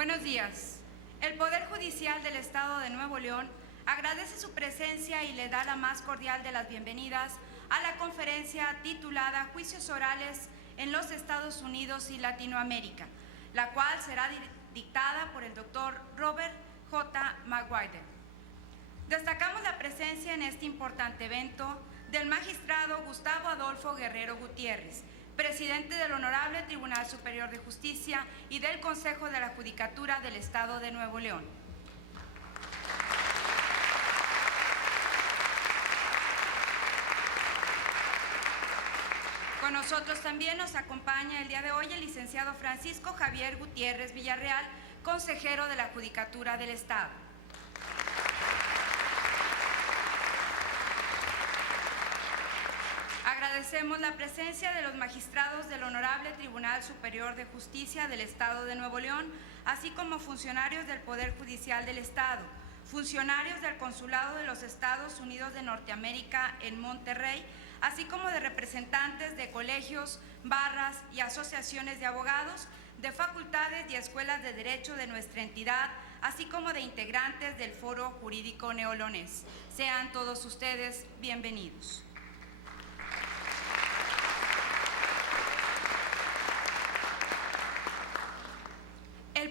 Buenos días. El Poder Judicial del Estado de Nuevo León agradece su presencia y le da la más cordial de las bienvenidas a la conferencia titulada Juicios Orales en los Estados Unidos y Latinoamérica, la cual será dictada por el doctor Robert J. Maguire. Destacamos la presencia en este importante evento del magistrado Gustavo Adolfo Guerrero Gutiérrez, presidente del Honorable Tribunal Superior de Justicia y del Consejo de la Judicatura del Estado de Nuevo León. Con nosotros también nos acompaña el día de hoy el licenciado Francisco Javier Gutiérrez Villarreal, consejero de la Judicatura del Estado. Agradecemos la presencia de los magistrados del Honorable Tribunal Superior de Justicia del Estado de Nuevo León, así como funcionarios del Poder Judicial del Estado, funcionarios del Consulado de los Estados Unidos de Norteamérica en Monterrey, así como de representantes de colegios, barras y asociaciones de abogados, de facultades y escuelas de derecho de nuestra entidad, así como de integrantes del Foro Jurídico Neolonés. Sean todos ustedes bienvenidos.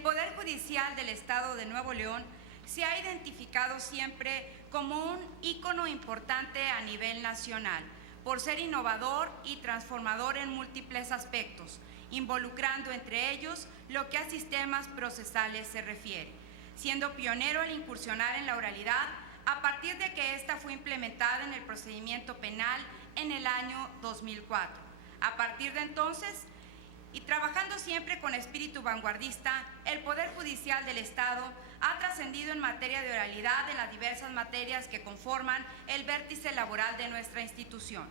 El Poder Judicial del Estado de Nuevo León se ha identificado siempre como un ícono importante a nivel nacional, por ser innovador y transformador en múltiples aspectos, involucrando entre ellos lo que a sistemas procesales se refiere, siendo pionero al incursionar en la oralidad a partir de que ésta fue implementada en el procedimiento penal en el año 2004. A partir de entonces, y trabajando siempre con espíritu vanguardista, el Poder Judicial del Estado ha trascendido en materia de oralidad en las diversas materias que conforman el vértice laboral de nuestra institución.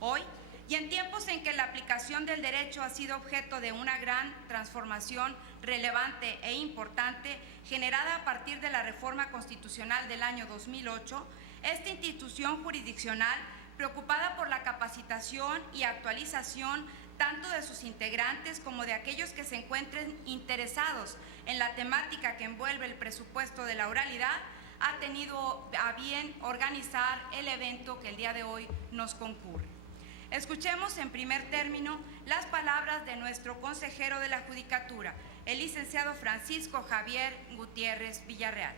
Hoy, y en tiempos en que la aplicación del derecho ha sido objeto de una gran transformación relevante e importante generada a partir de la reforma constitucional del año 2008, esta institución jurisdiccional, preocupada por la capacitación y actualización tanto de sus integrantes como de aquellos que se encuentren interesados en la temática que envuelve el presupuesto de la oralidad, ha tenido a bien organizar el evento que el día de hoy nos concurre. Escuchemos en primer término las palabras de nuestro consejero de la Judicatura, el licenciado Francisco Javier Gutiérrez Villarreal.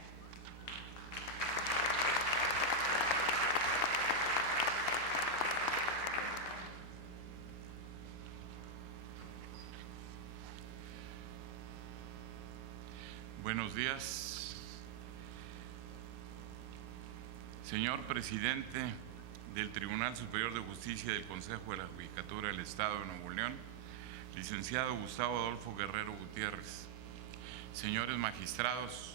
Buenos días, señor presidente del Tribunal Superior de Justicia y del Consejo de la Judicatura del Estado de Nuevo León, licenciado Gustavo Adolfo Guerrero Gutiérrez, señores magistrados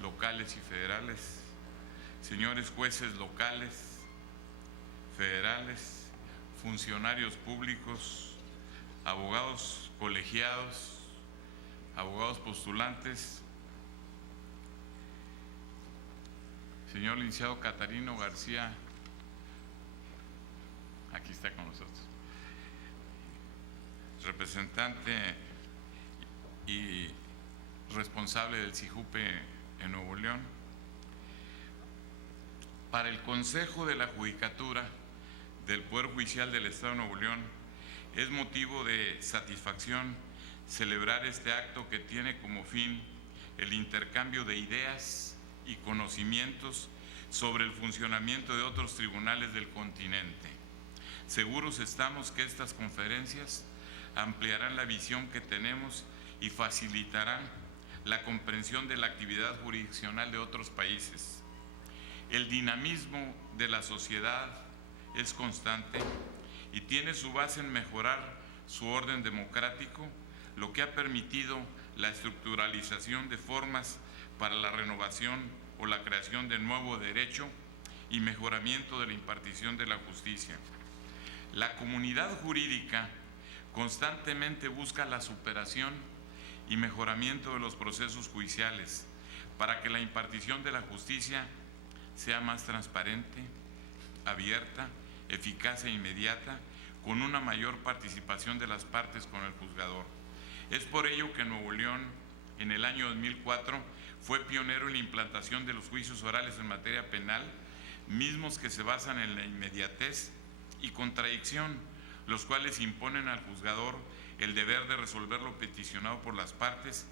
locales y federales, señores jueces locales, federales, funcionarios públicos, abogados colegiados, abogados postulantes, señor licenciado Catarino García, aquí está con nosotros, representante y responsable del CIJUPE en Nuevo León. Para el Consejo de la Judicatura del Poder Judicial del Estado de Nuevo León es motivo de satisfacción celebrar este acto que tiene como fin el intercambio de ideas y conocimientos sobre el funcionamiento de otros tribunales del continente. Seguros estamos que estas conferencias ampliarán la visión que tenemos y facilitarán la comprensión de la actividad jurisdiccional de otros países. El dinamismo de la sociedad es constante y tiene su base en mejorar su orden democrático, lo que ha permitido la estructuralización de formas para la renovación o la creación de nuevo derecho y mejoramiento de la impartición de la justicia. La comunidad jurídica constantemente busca la superación y mejoramiento de los procesos judiciales para que la impartición de la justicia sea más transparente, abierta, eficaz e inmediata, con una mayor participación de las partes con el juzgador. Es por ello que Nuevo León, en el año 2004, fue pionero en la implantación de los juicios orales en materia penal, mismos que se basan en la inmediatez y contradicción, los cuales imponen al juzgador el deber de resolver lo peticionado por las partes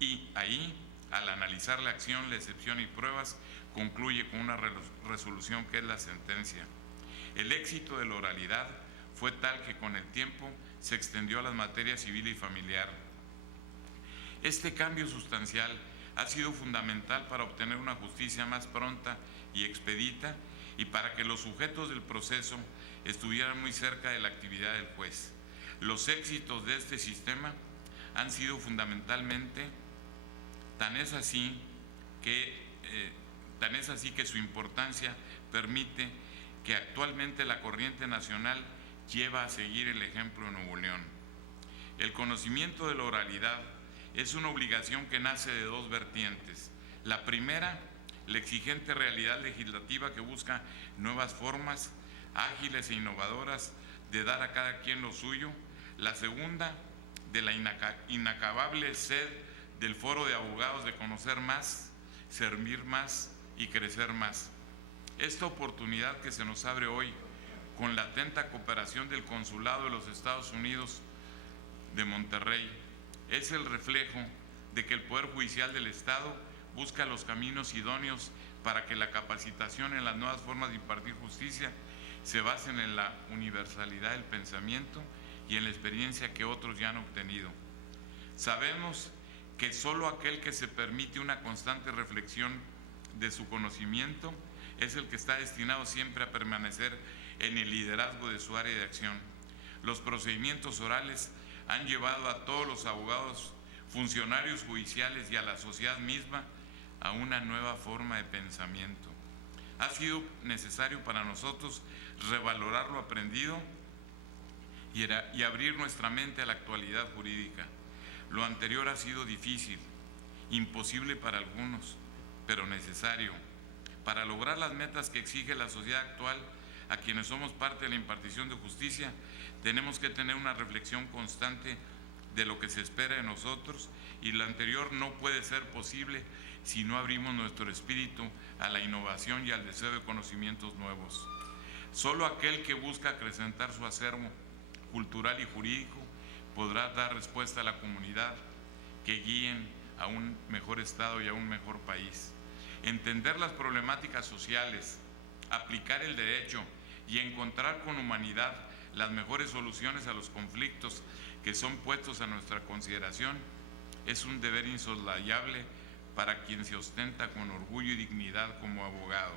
y ahí, al analizar la acción, la excepción y pruebas, concluye con una resolución que es la sentencia. El éxito de la oralidad fue tal que con el tiempo se extendió a las materias civil y familiar. Este cambio sustancial ha sido fundamental para obtener una justicia más pronta y expedita y para que los sujetos del proceso estuvieran muy cerca de la actividad del juez. Los éxitos de este sistema han sido fundamentalmente, tan es así que su importancia permite que actualmente la corriente nacional lleva a seguir el ejemplo de Nuevo León. El conocimiento de la oralidad es una obligación que nace de dos vertientes. La primera, la exigente realidad legislativa que busca nuevas formas ágiles e innovadoras de dar a cada quien lo suyo. La segunda, de la inacabable sed del foro de abogados de conocer más, servir más y crecer más. Esta oportunidad que se nos abre hoy con la atenta cooperación del Consulado de los Estados Unidos de Monterrey es el reflejo de que el Poder Judicial del Estado busca los caminos idóneos para que la capacitación en las nuevas formas de impartir justicia se basen en la universalidad del pensamiento y en la experiencia que otros ya han obtenido. Sabemos que solo aquel que se permite una constante reflexión de su conocimiento es el que está destinado siempre a permanecer en el liderazgo de su área de acción. Los procedimientos orales han llevado a todos los abogados, funcionarios judiciales y a la sociedad misma a una nueva forma de pensamiento. Ha sido necesario para nosotros revalorar lo aprendido y abrir nuestra mente a la actualidad jurídica. Lo anterior ha sido difícil, imposible para algunos, pero necesario. Para lograr las metas que exige la sociedad actual, a quienes somos parte de la impartición de justicia, tenemos que tener una reflexión constante de lo que se espera de nosotros, y lo anterior no puede ser posible si no abrimos nuestro espíritu a la innovación y al deseo de conocimientos nuevos. Solo aquel que busca acrecentar su acervo cultural y jurídico podrá dar respuesta a la comunidad que guíen a un mejor Estado y a un mejor país. Entender las problemáticas sociales, aplicar el derecho y encontrar con humanidad las mejores soluciones a los conflictos que son puestos a nuestra consideración es un deber insoslayable para quien se ostenta con orgullo y dignidad como abogado.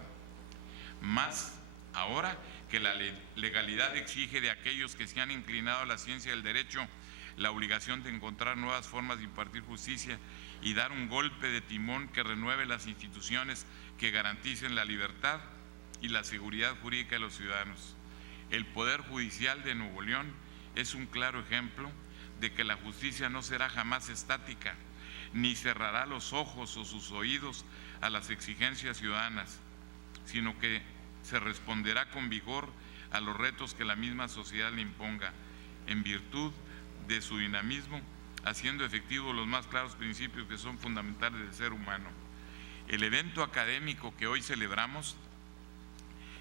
Más ahora que la legalidad exige de aquellos que se han inclinado a la ciencia del derecho la obligación de encontrar nuevas formas de impartir justicia y dar un golpe de timón que renueve las instituciones que garanticen la libertad y la seguridad jurídica de los ciudadanos. El Poder Judicial de Nuevo León es un claro ejemplo de que la justicia no será jamás estática, ni cerrará los ojos o sus oídos a las exigencias ciudadanas, sino que se responderá con vigor a los retos que la misma sociedad le imponga, en virtud de su dinamismo, haciendo efectivos los más claros principios que son fundamentales del ser humano. El evento académico que hoy celebramos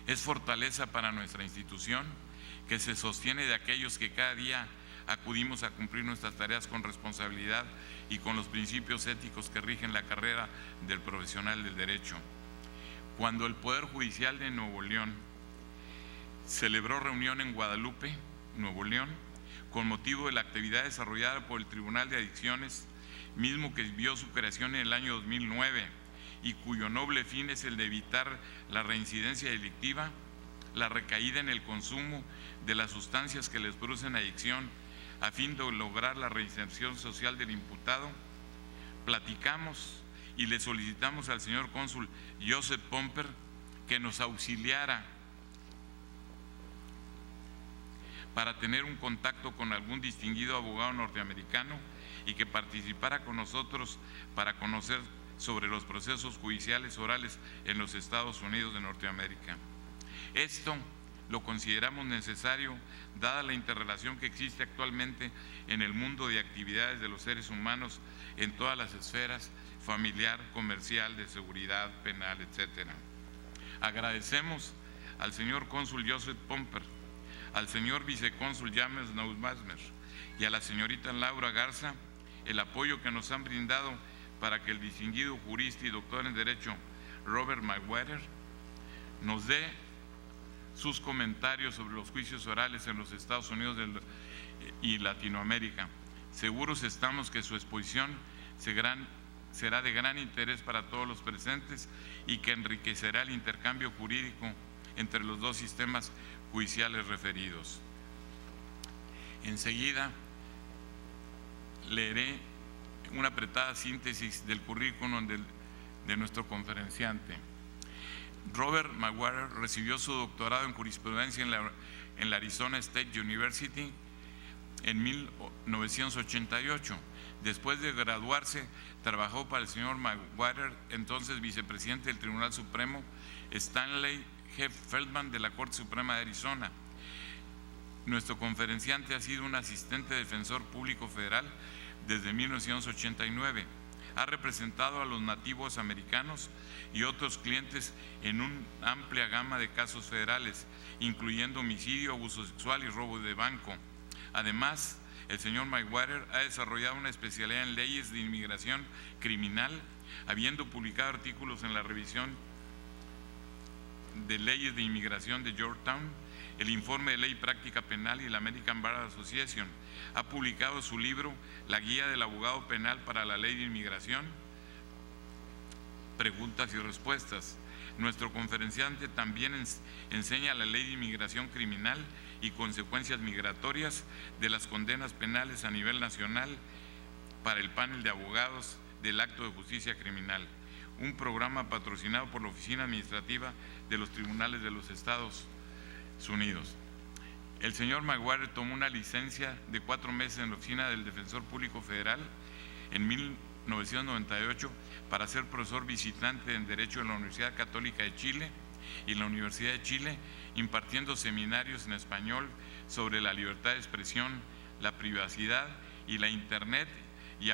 es fortaleza para nuestra institución, que se sostiene de aquellos que cada día acudimos a cumplir nuestras tareas con responsabilidad y con los principios éticos que rigen la carrera del profesional del derecho. Cuando el Poder Judicial de Nuevo León celebró reunión en Guadalupe, Nuevo León, con motivo de la actividad desarrollada por el Tribunal de Adicciones, mismo que vio su creación en el año 2009 y cuyo noble fin es el de evitar la reincidencia delictiva, la recaída en el consumo de las sustancias que les producen adicción, a fin de lograr la reinserción social del imputado, platicamos y le solicitamos al señor cónsul Joseph Pomper que nos auxiliara para tener un contacto con algún distinguido abogado norteamericano y que participara con nosotros para conocer sobre los procesos judiciales orales en los Estados Unidos de Norteamérica. Esto lo consideramos necesario dada la interrelación que existe actualmente en el mundo de actividades de los seres humanos en todas las esferas, familiar, comercial, de seguridad, penal, etcétera. Agradecemos al señor cónsul Joseph Pomper, al señor vicecónsul James Nausmasmer y a la señorita Laura Garza el apoyo que nos han brindado para que el distinguido jurista y doctor en Derecho Robert Maguire nos dé sus comentarios sobre los juicios orales en los Estados Unidos y Latinoamérica. Seguros estamos que su exposición será de gran interés para todos los presentes y que enriquecerá el intercambio jurídico entre los dos sistemas judiciales referidos. Enseguida leeré una apretada síntesis del currículum de nuestro conferenciante. Robert Maguire recibió su doctorado en jurisprudencia en la Arizona State University en 1988. Después de graduarse, trabajó para el señor Maguire, entonces vicepresidente del Tribunal Supremo, Stanley G. Feldman de la Corte Suprema de Arizona. Nuestro conferenciante ha sido un asistente defensor público federal desde 1989. Ha representado a los nativos americanos y otros clientes en una amplia gama de casos federales, incluyendo homicidio, abuso sexual y robo de banco. Además, el señor Maguire ha desarrollado una especialidad en leyes de inmigración criminal, habiendo publicado artículos en la revisión de leyes de inmigración de Georgetown, el informe de ley práctica penal y la American Bar Association. Ha publicado su libro La guía del abogado penal para la ley de inmigración, preguntas y respuestas. Nuestro conferenciante también enseña la ley de inmigración criminal y consecuencias migratorias de las condenas penales a nivel nacional para el panel de abogados del acto de justicia criminal, un programa patrocinado por la Oficina Administrativa de los Tribunales de los Estados Unidos. El señor Maguire tomó una licencia de 4 meses en la Oficina del Defensor Público Federal en 1998 para ser profesor visitante en Derecho en la Universidad Católica de Chile y la Universidad de Chile, impartiendo seminarios en español sobre la libertad de expresión, la privacidad y la Internet y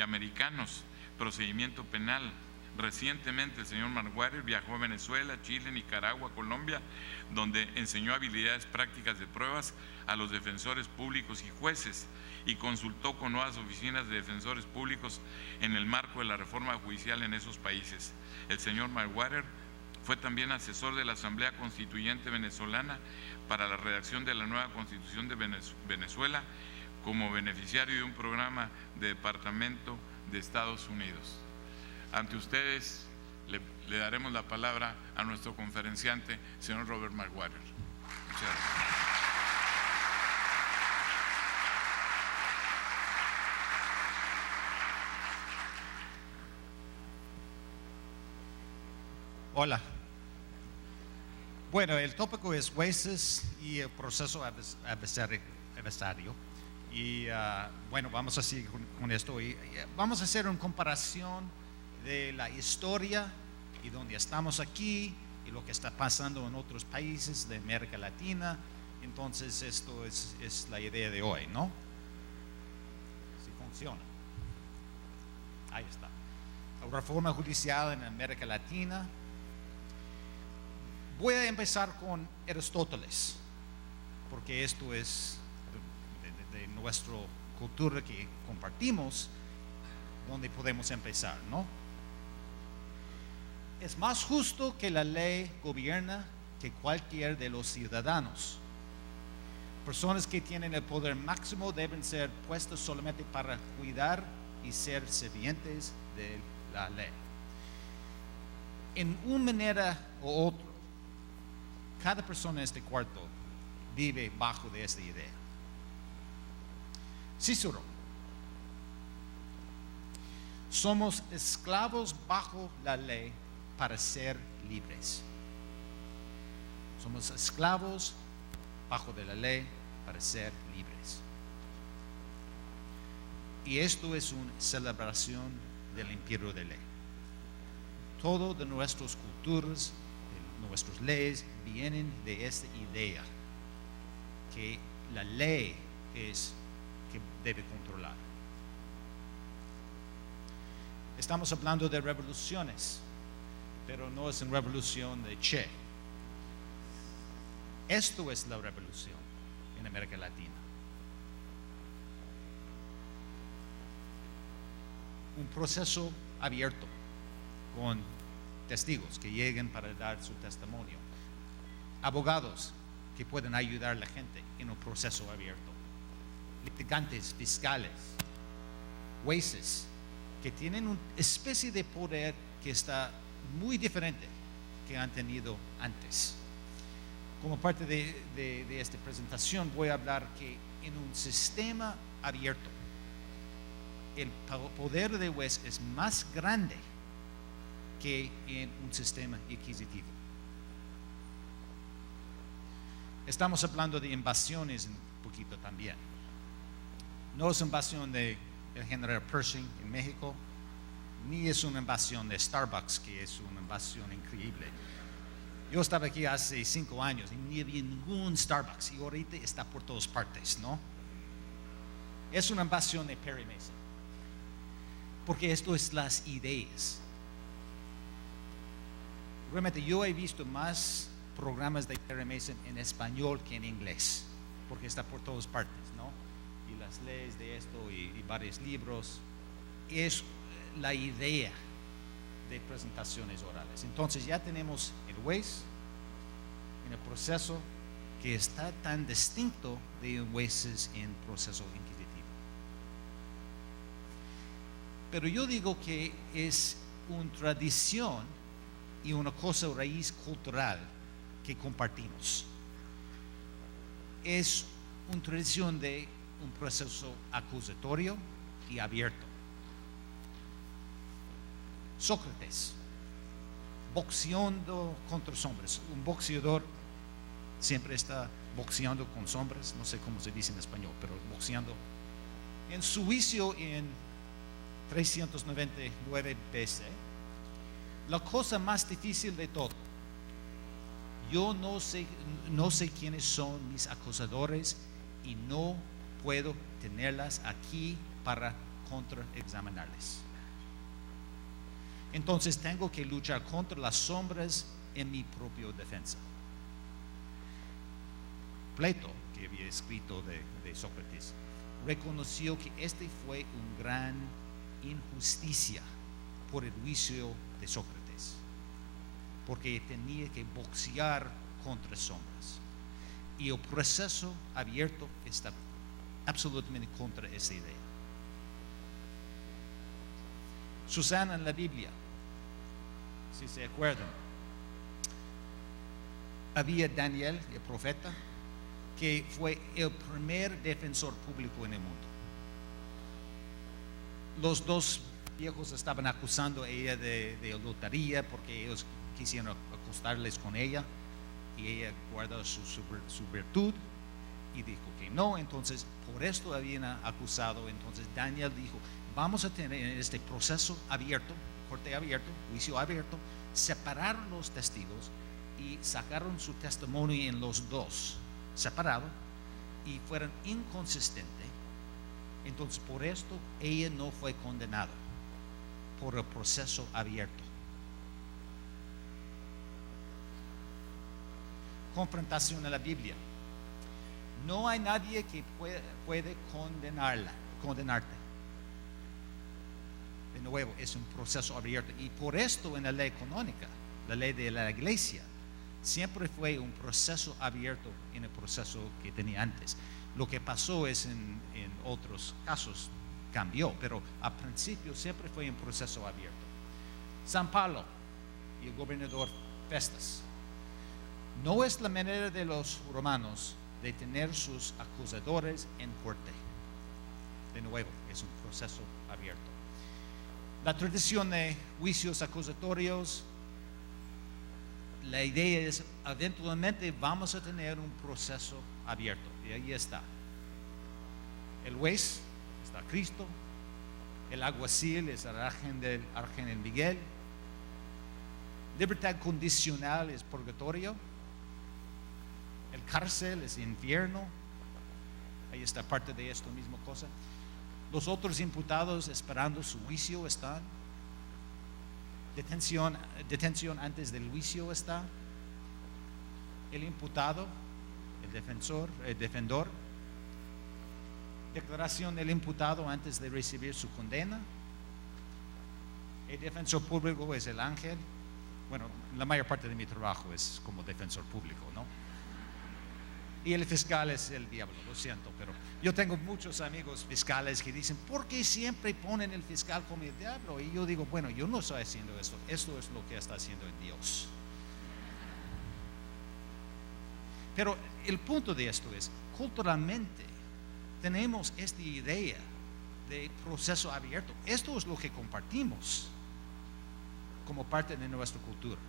americanos, procedimiento penal. Recientemente el señor Maguire viajó a Venezuela, Chile, Nicaragua, Colombia, donde enseñó habilidades prácticas de pruebas a los defensores públicos y jueces y consultó con nuevas oficinas de defensores públicos en el marco de la reforma judicial en esos países. El señor Maguire fue también asesor de la Asamblea Constituyente Venezolana para la redacción de la nueva Constitución de Venezuela como beneficiario de un programa de Departamento de Estados Unidos. Ante ustedes le daremos la palabra a nuestro conferenciante, señor Robert Maguire. Muchas gracias. Hola. Bueno, el tópico es jueces y el proceso adversario. Y bueno, vamos a seguir con esto. Y vamos a hacer una comparación de la historia y donde estamos aquí y lo que está pasando en otros países de América Latina. Entonces, esto es la idea de hoy, ¿no? Si funciona. Ahí está. La reforma judicial en América Latina. Voy a empezar con Aristóteles, porque esto es de nuestra cultura que compartimos, donde podemos empezar, ¿no? Es más justo que la ley gobierna que cualquier de los ciudadanos. Personas que tienen el poder máximo deben ser puestas solamente para cuidar y ser sirvientes de la ley. En una manera u otra, cada persona en este cuarto vive bajo de esta idea. Cícero. Somos esclavos bajo la ley para ser libres. Somos esclavos bajo de la ley para ser libres. Y esto es una celebración del imperio de ley. Todo de nuestras culturas, de nuestras leyes, vienen de esta idea que la ley es que debe controlar. Estamos hablando de revoluciones, pero no es una revolución de Che. Esto es la revolución en América Latina. Un proceso abierto con testigos que lleguen para dar su testimonio. Abogados que pueden ayudar a la gente en un proceso abierto. Litigantes fiscales. Jueces que tienen una especie de poder que está muy diferente que han tenido antes. Como parte de esta presentación voy a hablar que en un sistema abierto el poder de juez es más grande que en un sistema inquisitivo. Estamos hablando de invasiones un poquito también. No es invasión del general Pershing en México, ni es una invasión de Starbucks, que es una invasión increíble. Yo estaba aquí hace 5 años y no había ningún Starbucks y ahorita está por todas partes, ¿no? Es una invasión de Perry Mason. Porque esto es las ideas. Realmente yo he visto más programas de Perry Mason en español que en inglés, porque está por todas partes, ¿no? Y las leyes de esto y varios libros. Es la idea de presentaciones orales. Entonces ya tenemos el juez en el proceso que está tan distinto de jueces en proceso inquisitivo. Pero yo digo que es una tradición y una cosa raíz cultural que compartimos. Es una tradición de un proceso acusatorio y abierto. Sócrates, boxeando contra los hombres. Un boxeador siempre está boxeando con hombres, no sé cómo se dice en español, pero boxeando. En su juicio en 399 BC, la cosa más difícil de todo. Yo no sé quiénes son mis acusadores y no puedo tenerlas aquí para contraexaminarles. Entonces tengo que luchar contra las sombras en mi propia defensa. Plato, que había escrito de Sócrates, reconoció que este fue una gran injusticia por el juicio de Sócrates, porque tenía que boxear contra sombras. Y el proceso abierto está absolutamente contra esa idea. Susana en la Biblia, si se acuerdan, había Daniel, el profeta, que fue el primer defensor público en el mundo. Los dos viejos estaban acusando a ella de adultería porque ellos quisieron acostarles con ella y ella guardó su virtud y dijo que no. Entonces por esto habían acusado. Entonces Daniel dijo: vamos a tener este proceso abierto, corte abierto, juicio abierto, separar los testigos, y sacaron su testimonio en los dos separados y fueron inconsistentes. Entonces por esto ella no fue condenada por el proceso abierto. Confrontación en la Biblia. No hay nadie que puede condenarte. De nuevo, es un proceso abierto. Y por esto en la ley canónica, la ley de la iglesia, siempre fue un proceso abierto en el proceso que tenía antes. Lo que pasó es en otros casos cambió, pero al principio siempre fue un proceso abierto. San Pablo y el gobernador Festas. No es la manera de los romanos de tener sus acusadores en corte. De nuevo, es un proceso abierto. La tradición de juicios acusatorios, la idea es eventualmente vamos a tener un proceso abierto. Y ahí está. El juez está Cristo, el alguacil es el arcángel Miguel, libertad condicional es purgatorio, el cárcel es infierno. Ahí está parte de esto mismo cosa. Los otros imputados esperando su juicio están. detención antes del juicio está, el imputado, el defensor, declaración del imputado antes de recibir su condena, el defensor público es el ángel. Bueno, la mayor parte de mi trabajo es como defensor público, ¿no? Y el fiscal es el diablo, lo siento, pero yo tengo muchos amigos fiscales que dicen, ¿por qué siempre ponen el fiscal como el diablo? Y yo digo, bueno, yo no estoy haciendo esto es lo que está haciendo Dios. Pero el punto de esto es, culturalmente tenemos esta idea de proceso abierto. Esto es lo que compartimos como parte de nuestra cultura.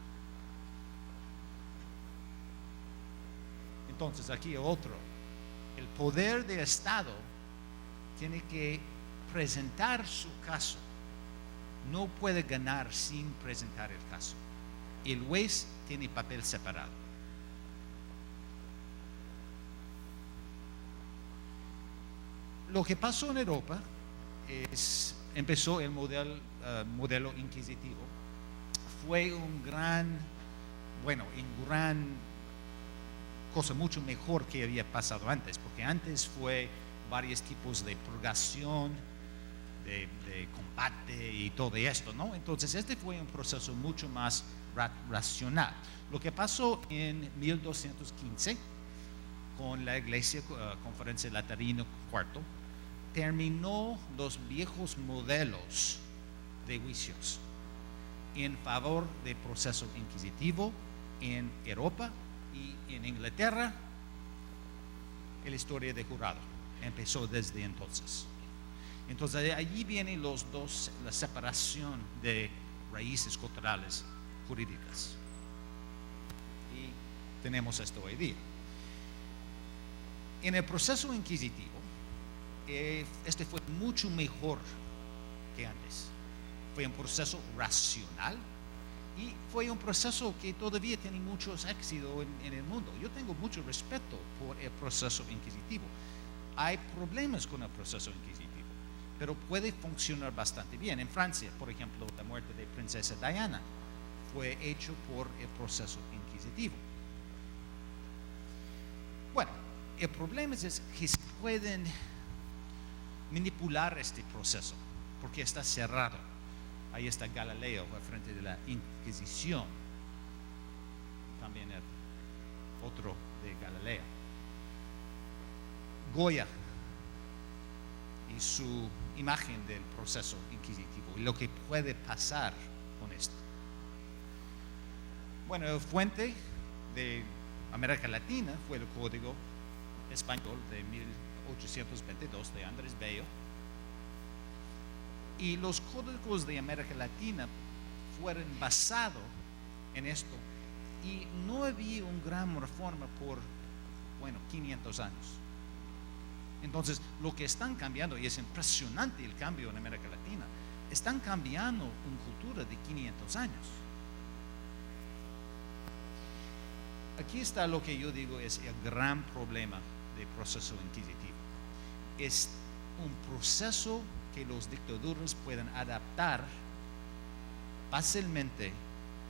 Entonces, aquí otro. El poder de Estado tiene que presentar su caso. No puede ganar sin presentar el caso. El juez tiene papel separado. Lo que pasó en Europa empezó el modelo inquisitivo. Fue un gran cosa mucho mejor que había pasado antes, porque antes fue varios tipos de purgación, de combate y todo esto, ¿no? Entonces este fue un proceso mucho más racional. Lo que pasó en 1215 con la Iglesia Conferencia Laterano IV terminó los viejos modelos de juicios en favor del proceso inquisitivo en Europa. Y en Inglaterra, la historia de jurado empezó desde entonces. Entonces, allí vienen la separación de raíces culturales jurídicas. Y tenemos esto hoy día. En el proceso inquisitivo, este fue mucho mejor que antes. Fue un proceso racional. Y fue un proceso que todavía tiene mucho éxito en el mundo. Yo tengo mucho respeto por el proceso inquisitivo. Hay problemas con el proceso inquisitivo, pero puede funcionar bastante bien. En Francia, por ejemplo, la muerte de Princesa Diana fue hecho por el proceso inquisitivo. Bueno, el problema es que se pueden manipular este proceso, porque está cerrado. Ahí está Galileo al frente de la Inquisición. También el otro de Galileo. Goya y su imagen del proceso inquisitivo y lo que puede pasar con esto. Bueno, el fuente de América Latina fue el Código Español de 1822 de Andrés Bello. Y los códigos de América Latina fueron basados en esto. Y no había una gran reforma por, 500 años. Entonces, lo que están cambiando, y es impresionante el cambio en América Latina, están cambiando una cultura de 500 años. Aquí está lo que yo digo es el gran problema del proceso inquisitivo. Es un proceso que los dictadores pueden adaptar fácilmente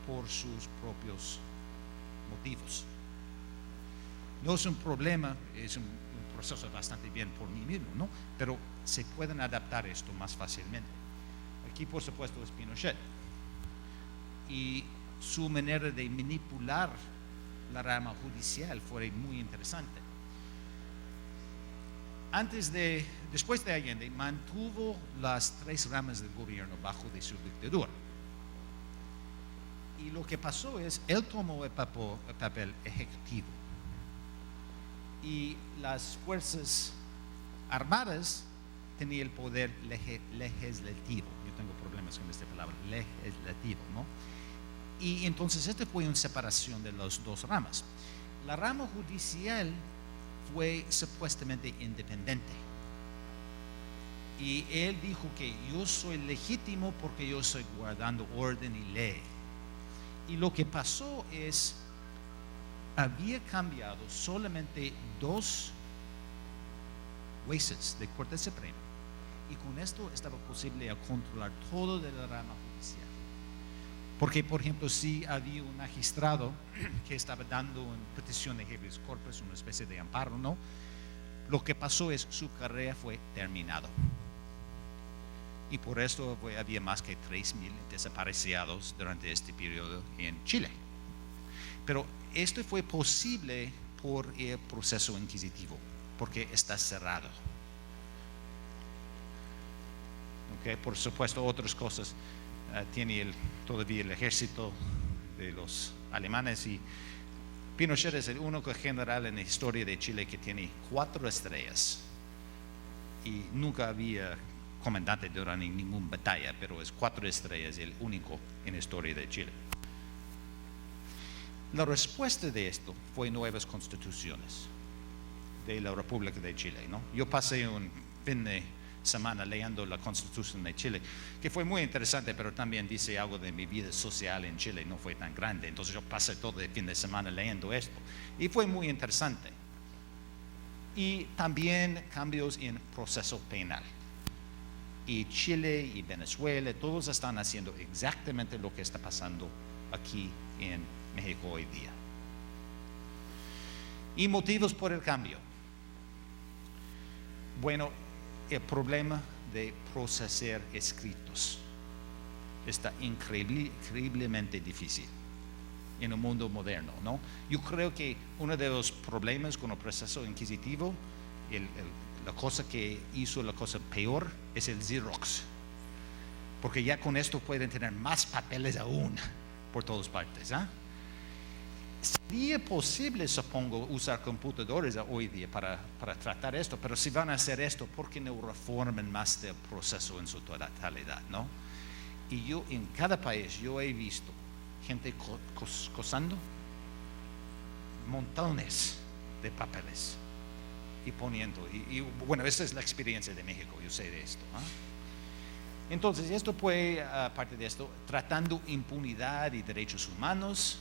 por sus propios motivos. No es un problema, es un proceso bastante bien por mí mismo, ¿no? Pero se pueden adaptar esto más fácilmente. Aquí, por supuesto, es Pinochet. Y su manera de manipular la rama judicial fue muy interesante. Después de Allende, mantuvo las 3 ramas del gobierno bajo de su dictadura. Y lo que pasó es, él tomó el papel ejecutivo. Y las fuerzas armadas tenían el poder legislativo. Yo tengo problemas con esta palabra, legislativo, ¿no? Y entonces esta fue una separación de las 2 ramas. La rama judicial fue supuestamente independiente. Y él dijo que yo soy legítimo porque yo estoy guardando orden y ley. Y lo que pasó es, había cambiado solamente 2 jueces de Corte Suprema. Y con esto estaba posible controlar todo de la rama judicial. Porque, por ejemplo, si había un magistrado que estaba dando una petición de habeas corpus, una especie de amparo, ¿no? Lo que pasó es su carrera fue terminado. Y por esto había más que 3,000 desaparecidos durante este periodo en Chile. Pero esto fue posible por el proceso inquisitivo, porque está cerrado. Okay, por supuesto, otras cosas tiene todavía el ejército de los alemanes, y Pinochet es el único general en la historia de Chile que tiene 4 estrellas, y nunca había comandante durante ninguna batalla, pero es 4 estrellas, el único en la historia de Chile. La respuesta de esto fue nuevas constituciones de la República de Chile, ¿no? Yo pasé un fin de semana leyendo la Constitución de Chile, que fue muy interesante, pero también dice algo de mi vida social en Chile, no fue tan grande. Entonces yo pasé todo el fin de semana leyendo esto, y fue muy interesante. Y también cambios en proceso penal. Y Chile y Venezuela, todos están haciendo exactamente lo que está pasando aquí en México hoy día. Y motivos por el cambio. Bueno, el problema de procesar escritos está increíblemente difícil en el mundo moderno, ¿no? Yo creo que uno de los problemas con el proceso inquisitivo, la cosa que hizo la cosa peor, es el Xerox, porque ya con esto pueden tener más papeles aún por todas partes, ¿eh? Sería posible, supongo, usar computadores hoy día para tratar esto, pero si van a hacer esto, ¿por qué no reforman más del proceso en su totalidad, no? Y yo en cada país, yo he visto gente cosando montones de papeles y poniendo, y bueno, esa es la experiencia de México, yo sé de esto, ¿eh? Entonces, esto fue, aparte de esto, tratando impunidad y derechos humanos,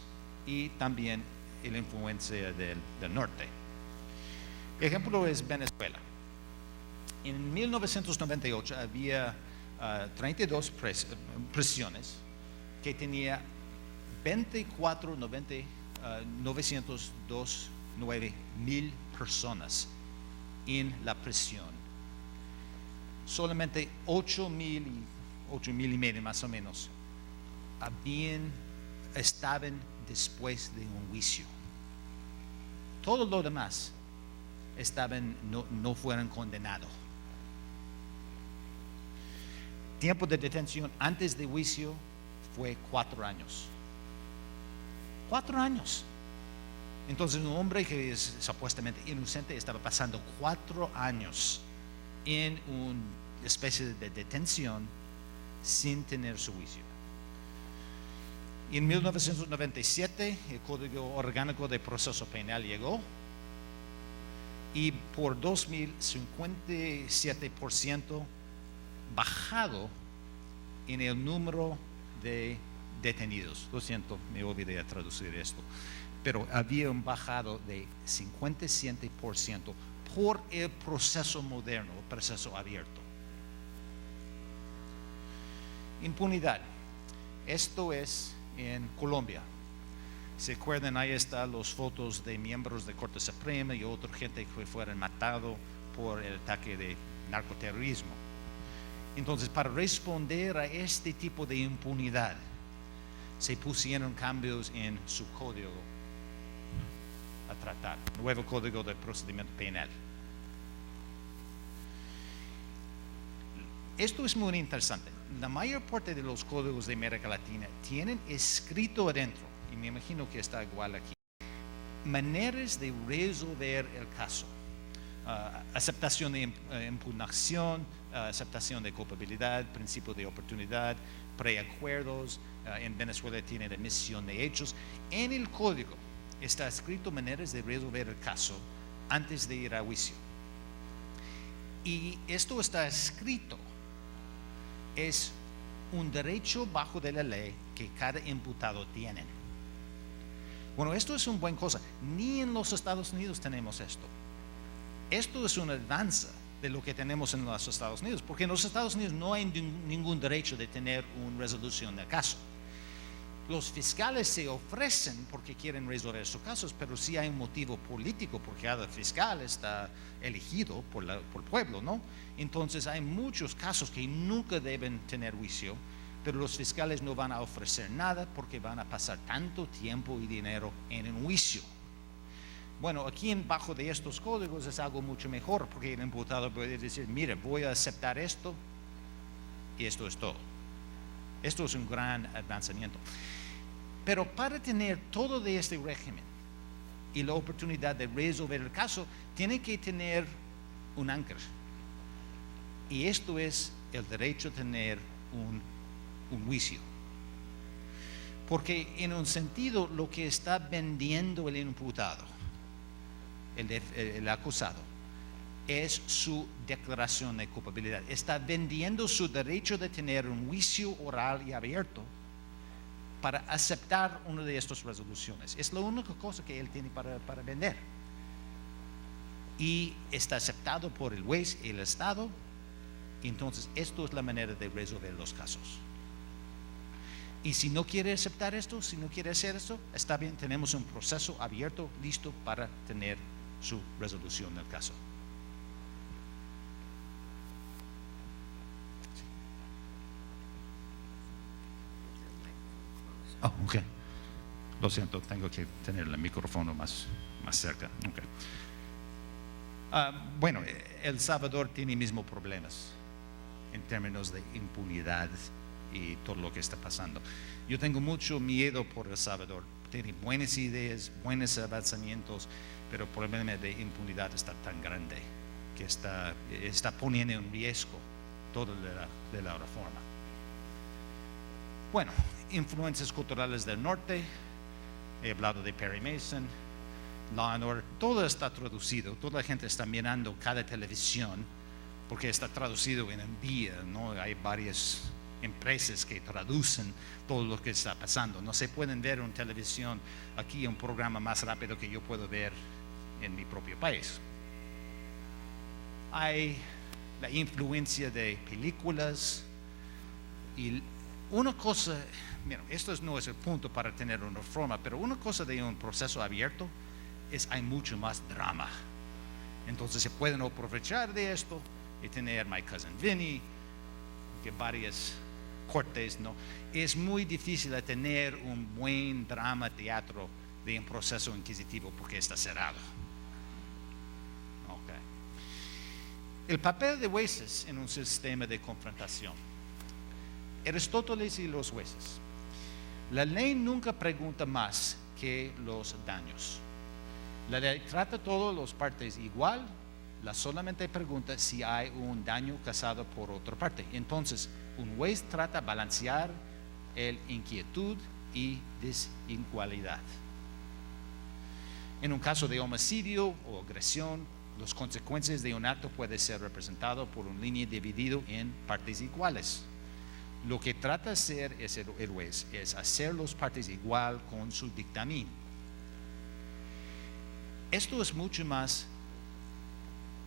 y también la influencia del norte. El ejemplo es Venezuela. En 1998 había 32 prisiones que tenía 902,000 personas en la prisión. Solamente 8,000 y medio más o menos estaban después de un juicio. Todo lo demás no fueron condenados. Tiempo de detención antes de juicio fue 4 años. 4 años. Entonces un hombre que es supuestamente inocente estaba pasando 4 años en una especie de detención sin tener su juicio. En 1997 el Código Orgánico de Proceso Penal llegó, y por 2,057% bajado en el número de detenidos. Lo siento, me olvidé de traducir esto, pero había un bajado de 57% por el proceso moderno, el proceso abierto. Impunidad. Esto es en Colombia. ¿Se acuerdan? Ahí están las fotos de miembros de Corte Suprema y otra gente que fueron matados por el ataque de narcoterrorismo. Entonces, para responder a este tipo de impunidad, se pusieron cambios en su código a tratar, nuevo Código de Procedimiento Penal. Esto es muy interesante. La mayor parte de los códigos de América Latina tienen escrito adentro, y me imagino que está igual aquí, maneras de resolver el caso. Aceptación de impugnación, aceptación de culpabilidad, principio de oportunidad, preacuerdos. En Venezuela tienen admisión de hechos. En el código está escrito maneras de resolver el caso antes de ir a juicio. Y esto está escrito. Es un derecho bajo de la ley que cada imputado tiene. Bueno, esto es una buena cosa. Ni en los Estados Unidos tenemos esto. Esto es una avance de lo que tenemos en los Estados Unidos, porque en los Estados Unidos no hay ningún derecho de tener una resolución del caso. Los fiscales se ofrecen porque quieren resolver sus casos, pero sí hay un motivo político porque cada fiscal está elegido por el pueblo, ¿no? Entonces hay muchos casos que nunca deben tener juicio, pero los fiscales no van a ofrecer nada porque van a pasar tanto tiempo y dinero en un juicio. Bueno, aquí bajo de estos códigos es algo mucho mejor porque el imputado puede decir, mire, voy a aceptar esto y esto es todo. Esto es un gran avanzamiento. Pero para tener todo de este régimen y la oportunidad de resolver el caso, tiene que tener un ancla. Y esto es el derecho a tener un juicio. Porque en un sentido lo que está vendiendo el imputado, el acusado, es su declaración de culpabilidad. Está vendiendo su derecho de tener un juicio oral y abierto para aceptar una de estas resoluciones. Es la única cosa que él tiene para vender. Y está aceptado por el juez y el Estado. Entonces, esto es la manera de resolver los casos. Y si no quiere aceptar esto, si no quiere hacer esto, está bien, tenemos un proceso abierto, listo para tener su resolución del caso. Oh, ok. Lo siento, tengo que tener el micrófono más cerca. Okay. Bueno, El Salvador tiene mismos problemas en términos de impunidad y todo lo que está pasando. Yo tengo mucho miedo por El Salvador. Tiene buenas ideas, buenos avanzamientos, pero el problema de impunidad está tan grande que está poniendo en riesgo todo de la reforma. Bueno, influencias culturales del norte, he hablado de Perry Mason, Law and Order, todo está traducido, toda la gente está mirando cada televisión porque está traducido en un día, ¿no? Hay varias empresas que traducen todo lo que está pasando. No se pueden ver en televisión aquí un programa más rápido que yo puedo ver en mi propio país. Hay la influencia de películas y una cosa, mira, esto no es el punto para tener una reforma, pero una cosa de un proceso abierto es hay mucho más drama. Entonces se pueden aprovechar de esto y tener My Cousin Vinny, que varias cortes, ¿no? Es muy difícil de tener un buen drama teatro de un proceso inquisitivo porque está cerrado. Okay. El papel de jueces en un sistema de confrontación. Aristóteles y los jueces. La ley nunca pregunta más que los daños. La ley trata a todas las partes igual, la solamente pregunta si hay un daño causado por otra parte. Entonces, un juez trata de balancear el inquietud y desigualdad. En un caso de homicidio o agresión, las consecuencias de un acto pueden ser representadas por una línea dividida en partes iguales. Lo que trata de hacer el juez es hacer las partes igual con su dictamen. Esto es mucho más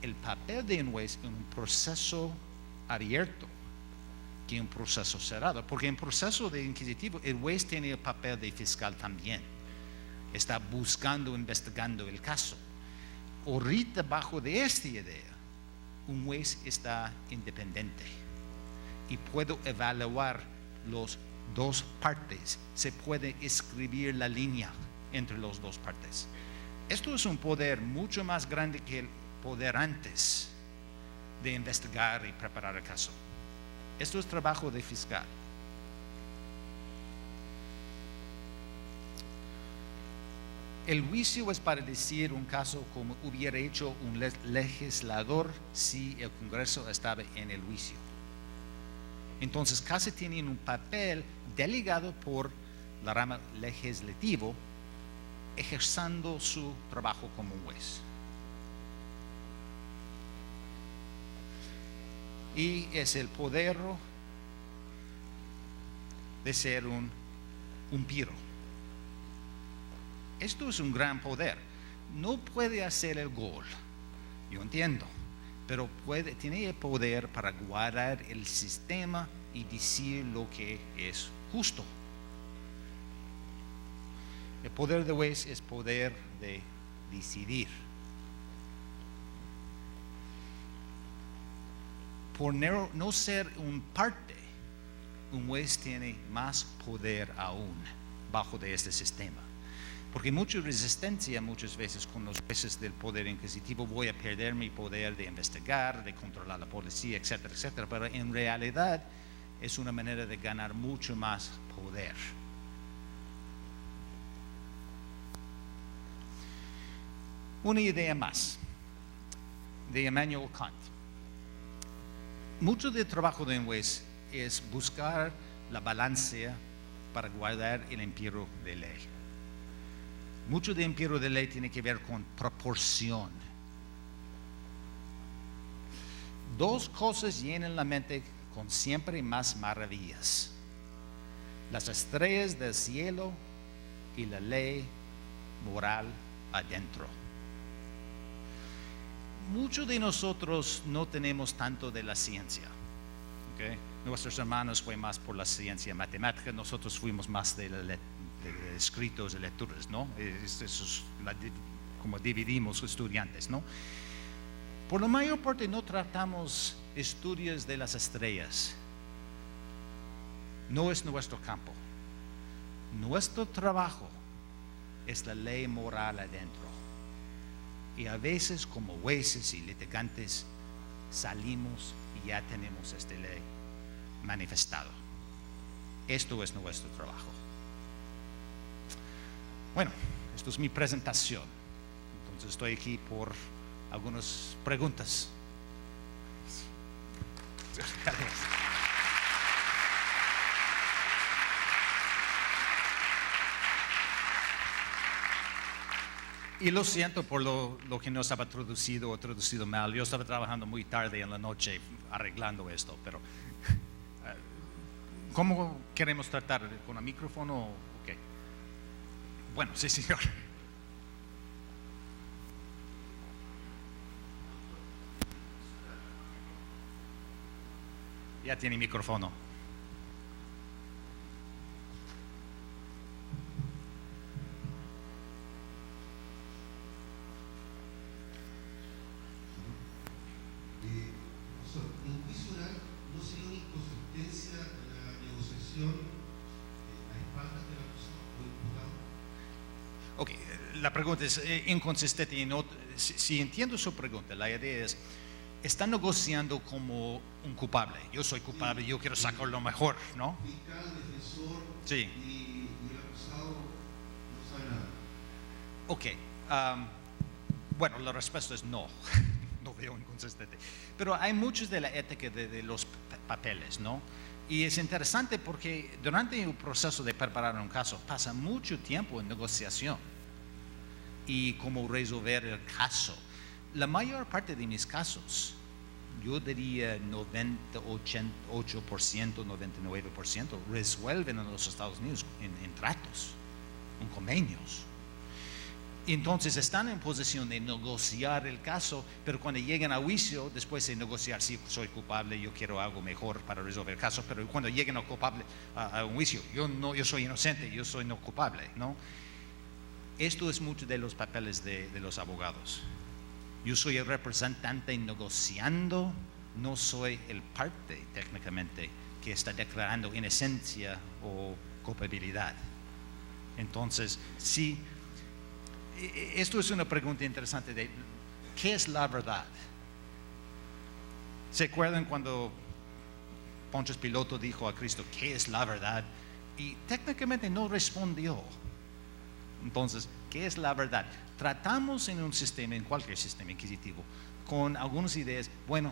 el papel de un juez en un proceso abierto que un proceso cerrado, porque en proceso de inquisitivo el juez tiene el papel de fiscal también. Está buscando, investigando el caso. Ahorita, bajo de esta idea, un juez está independiente y puede evaluar las dos partes. Se puede escribir la línea entre las dos partes. Esto es un poder mucho más grande que el poder antes de investigar y preparar el caso. Esto es trabajo de fiscal. El juicio es para decir un caso como hubiera hecho un legislador si el Congreso estaba en el juicio. Entonces casi tienen un papel delegado por la rama legislativo ejerciendo su trabajo como juez. Y es el poder de ser un piro. Esto es un gran poder. No puede hacer el gol, yo entiendo, pero tiene el poder para guardar el sistema y decir lo que es justo. Poder de juez es poder de decidir. Por no ser un parte, un juez tiene más poder aún bajo de este sistema. Porque mucha resistencia muchas veces con los jueces del poder inquisitivo, voy a perder mi poder de investigar, de controlar la policía, etcétera, etcétera. Pero en realidad es una manera de ganar mucho más poder. Una idea más de Immanuel Kant. Mucho del trabajo de un juez es buscar la balanza para guardar el imperio de ley. Mucho del imperio de ley tiene que ver con proporción. Dos cosas llenan la mente con siempre más maravillas: las estrellas del cielo y la ley moral adentro. Muchos de nosotros no tenemos tanto de la ciencia. ¿Okay? Nuestros hermanos fue más por la ciencia matemática, nosotros fuimos más de escritos, de lecturas, ¿no? Eso es como dividimos estudiantes, ¿no? Por la mayor parte no tratamos estudios de las estrellas. No es nuestro campo. Nuestro trabajo es la ley moral adentro. Y a veces como jueces y litigantes salimos y ya tenemos esta ley manifestado. Esto es nuestro trabajo. Bueno, esto es mi presentación. Entonces estoy aquí por algunas preguntas. Y lo siento por lo que no estaba traducido o traducido mal. Yo estaba trabajando muy tarde en la noche arreglando esto, pero ¿cómo queremos tratar? ¿Con el micrófono? Okay. Bueno, sí, señor. Ya tiene micrófono. Ok, la pregunta es inconsistente y no, si entiendo su pregunta, la idea es, está negociando como un culpable. Yo soy culpable, yo quiero sacar lo mejor, ¿no? Fiscal, defensor Sí. y el acusado no sabe nada. Ok, bueno, la respuesta es no, no veo inconsistente. Pero hay muchos de la ética de los papeles, ¿no? Y es interesante porque durante el proceso de preparar un caso pasa mucho tiempo en negociación y cómo resolver el caso. La mayor parte de mis casos, yo diría 98%, 99%, resuelven en los Estados Unidos en tratos, en convenios. Entonces están en posición de negociar el caso, pero cuando llegan a juicio, después de negociar, si soy culpable, yo quiero algo mejor para resolver el caso, pero cuando lleguen a culpable a un juicio, yo soy inocente, yo soy no culpable, ¿no? Esto es mucho de los papeles de los abogados. Yo soy el representante negociando, no soy el parte técnicamente que está declarando inocencia o culpabilidad. Entonces, sí. Esto es una pregunta interesante de ¿qué es la verdad? ¿Se acuerdan cuando Poncio Pilato dijo a Cristo ¿qué es la verdad? Y técnicamente no respondió. Entonces, ¿qué es la verdad? Tratamos en un sistema, en cualquier sistema inquisitivo, con algunas ideas, bueno,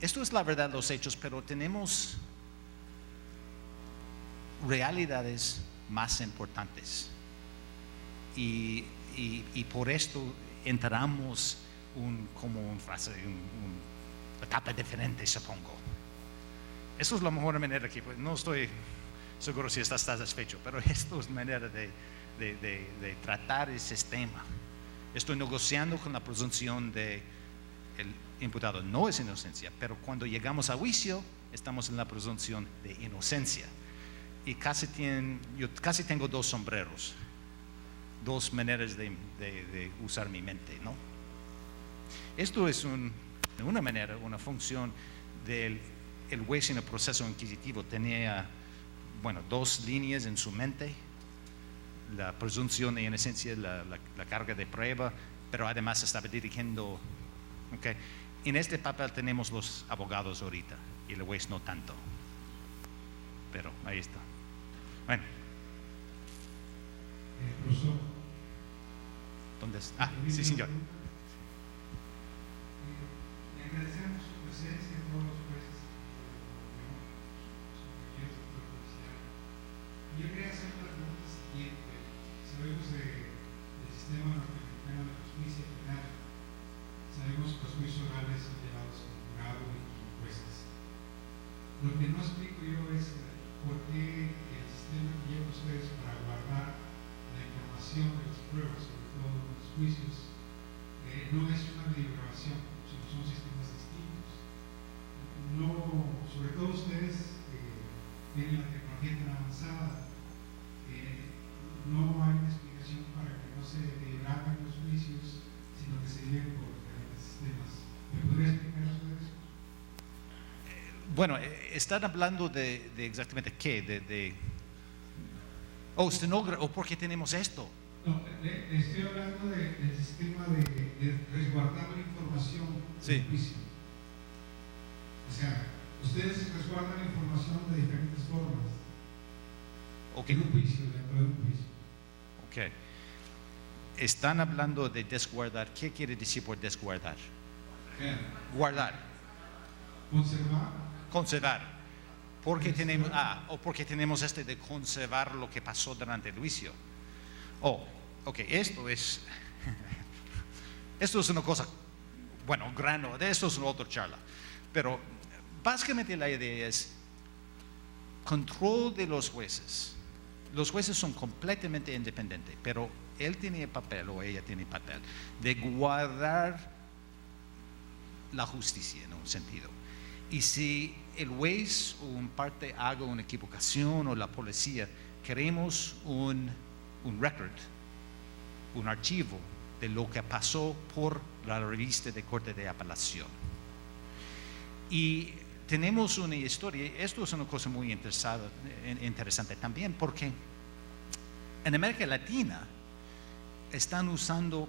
esto es la verdad, los hechos, pero tenemos realidades más importantes. Y por esto entramos como una etapa diferente, supongo. Eso es la mejor manera que, no estoy seguro si estás satisfecho, pero esto es manera de tratar el sistema. Estoy negociando con la presunción de el imputado no es inocencia, pero cuando llegamos a juicio estamos en la presunción de inocencia. Y yo casi tengo dos sombreros. dos maneras de usar mi mente, ¿no? Esto es de una manera, una función del el juez en el proceso inquisitivo. Tenía, bueno, dos líneas en su mente: la presunción de inocencia, la carga de prueba, pero además estaba dirigiendo. Okay. En este papel tenemos los abogados ahorita y el juez no tanto, pero ahí está. Bueno, Profesor, ¿dónde está? Ah, sí, señor. le agradecemos su presencia a todos los jueces y yo quería hacer una pregunta siguiente. Sabemos del sistema norteamericano de justicia penal, sabemos que los juicios orales son llevados con jurado y con jueces. Lo que no explico yo es por qué el sistema que llevan ustedes para guardar la información de las pruebas, sobre todo en los juicios, no es una videograbación, sino son sistemas distintos. No, sobre todo ustedes tienen la tecnología tan avanzada, no hay una explicación para que no se graben los juicios, sino que se lleven por diferentes sistemas. ¿Me podría explicar ustedes eso? Bueno, están hablando de exactamente qué, estenógrafo, ¿o por qué tenemos esto? No, le estoy hablando del sistema de resguardar la información del juicio. O sea, ustedes resguardan la información de diferentes formas. Okay. En un juicio, dentro de un juicio. Ok. Están hablando de desguardar. ¿Qué quiere decir por desguardar? Guardar. Conservar. Porque tenemos, porque tenemos de conservar lo que pasó durante el juicio. Esto es una cosa, bueno, grano, de esto es una otra charla. Pero básicamente la idea es control de los jueces. Los jueces son completamente independientes, pero él tiene el papel o ella tiene el papel de guardar la justicia en un sentido. Y si el juez o un parte haga una equivocación o la policía, queremos un record, un archivo de lo que pasó por la revista de Corte de Apelación. Y tenemos una historia. Esto es una cosa muy interesante también, porque en América Latina están usando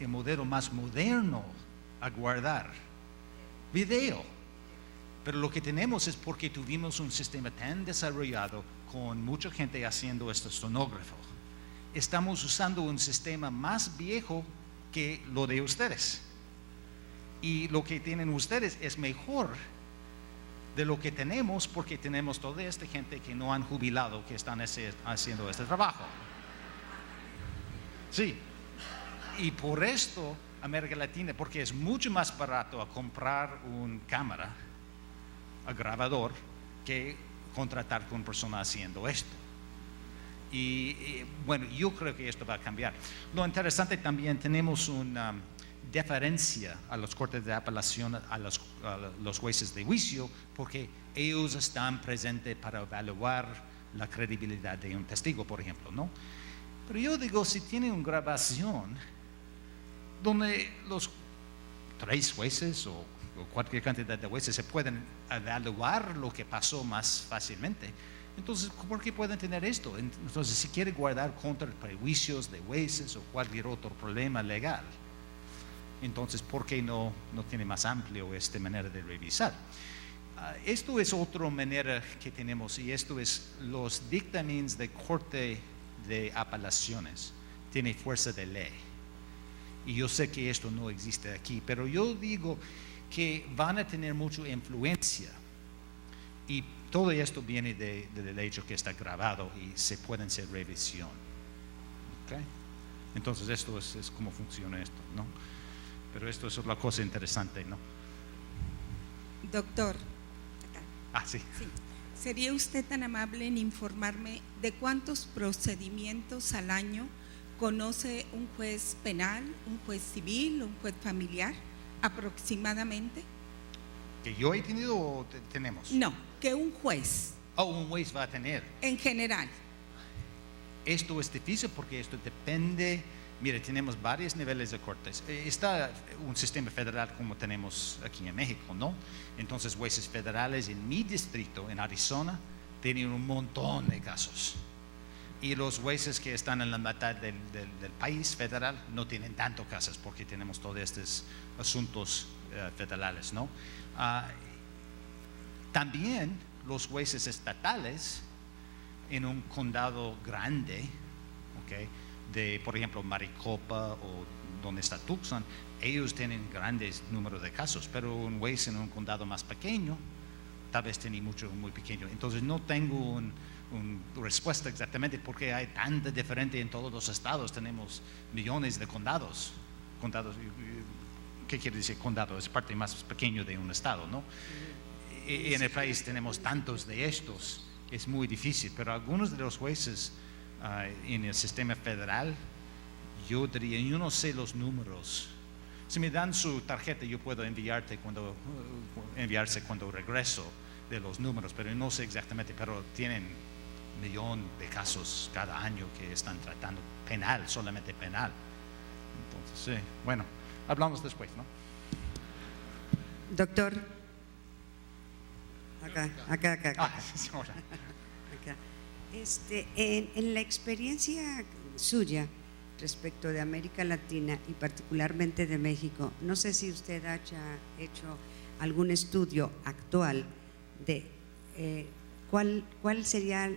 el modelo más moderno a guardar video. Pero lo que tenemos es porque tuvimos un sistema tan desarrollado con mucha gente haciendo esto sonógrafo. Estamos usando un sistema más viejo que lo de ustedes. Y lo que tienen ustedes es mejor de lo que tenemos, porque tenemos toda esta gente que no han jubilado, que están haciendo este trabajo. Sí. Y por esto, América Latina, porque es mucho más barato a comprar una cámara, a grabador, que contratar con personas haciendo esto. Y bueno, yo creo que esto va a cambiar. Lo interesante también, tenemos una deferencia a los cortes de apelación, a los jueces de juicio, porque ellos están presentes para evaluar la credibilidad de un testigo, por ejemplo, ¿no? Pero yo digo, si tienen una grabación donde los 3 jueces o cualquier cantidad de jueces se pueden evaluar lo que pasó más fácilmente, entonces, ¿por qué pueden tener esto? Entonces, si quiere guardar contra prejuicios de jueces o cualquier otro problema legal, entonces, ¿por qué no tiene más amplio esta manera de revisar? Esto es otra manera que tenemos, y esto es los dictámenes de Corte de Apelaciones. Tiene fuerza de ley. Y yo sé que esto no existe aquí, pero yo digo que van a tener mucha influencia. Y todo esto viene del hecho que está grabado y se puede hacer revisión. ¿Okay? Entonces, esto es cómo funciona esto, ¿no? Pero esto es la cosa interesante, ¿no? Doctor. Sí. Sí. ¿Sería usted tan amable en informarme de cuántos procedimientos al año conoce un juez penal, un juez civil, un juez familiar, aproximadamente? ¿Que yo he tenido o tenemos? No, que un juez. Un juez va a tener. En general. Esto es difícil porque esto depende. Mire, tenemos varios niveles de cortes. Está un sistema federal como tenemos aquí en México, ¿no? Entonces, jueces federales en mi distrito, en Arizona, tienen un montón de casos. Y los jueces que están en la mitad del país federal no tienen tantos casos porque tenemos todos estos asuntos federales, ¿no? También los jueces estatales en un condado grande, ¿okay?, de, por ejemplo, Maricopa o donde está Tucson, ellos tienen grandes números de casos, pero un juez en un condado más pequeño tal vez tiene muy pequeño. Entonces no tengo una respuesta exactamente porque hay tanta diferencia en todos los estados. Tenemos millones de condados. ¿Qué quiere decir condado? Es parte más pequeño de un estado, ¿no? Y en el país tenemos tantos de estos, es muy difícil, pero algunos de los jueces en el sistema federal, yo diría, yo no sé los números. Si me dan su tarjeta, yo puedo enviarse cuando regreso de los números, pero no sé exactamente, pero tienen 1 millón de casos cada año que están tratando penal, solamente penal. Entonces, sí, bueno, hablamos después, ¿no? Doctor, acá. Sí, hola. Acá. En la experiencia suya respecto de América Latina y particularmente de México, no sé si usted haya hecho algún estudio actual de cuál sería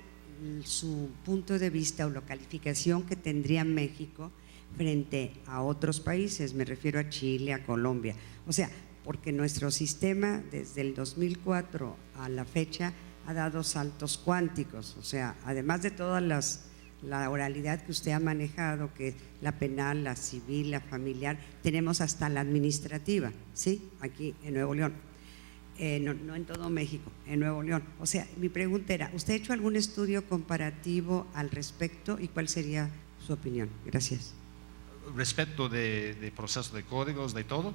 su punto de vista o la calificación que tendría México frente a otros países, me refiero a Chile, a Colombia. O sea, porque nuestro sistema desde el 2004 a la fecha ha dado saltos cuánticos, o sea, además de todas la oralidad que usted ha manejado, que la penal, la civil, la familiar, tenemos hasta la administrativa, ¿sí? Aquí en Nuevo León, no en todo México, en Nuevo León. O sea, mi pregunta era, ¿usted ha hecho algún estudio comparativo al respecto y cuál sería su opinión? Gracias. Respecto de proceso de códigos, de todo.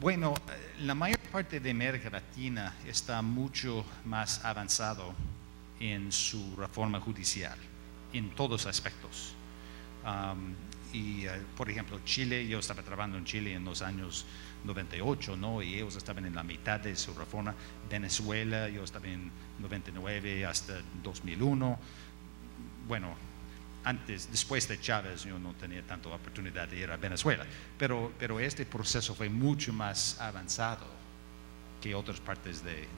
Bueno, la mayor parte de América Latina está mucho más avanzado en su reforma judicial, en todos aspectos. Por ejemplo, Chile, yo estaba trabajando en Chile en los años 98, ¿no? Y ellos estaban en la mitad de su reforma. Venezuela, yo estaba en 99 hasta 2001. Bueno, después de Chávez, yo no tenía tanta oportunidad de ir a Venezuela, pero este proceso fue mucho más avanzado que otras partes de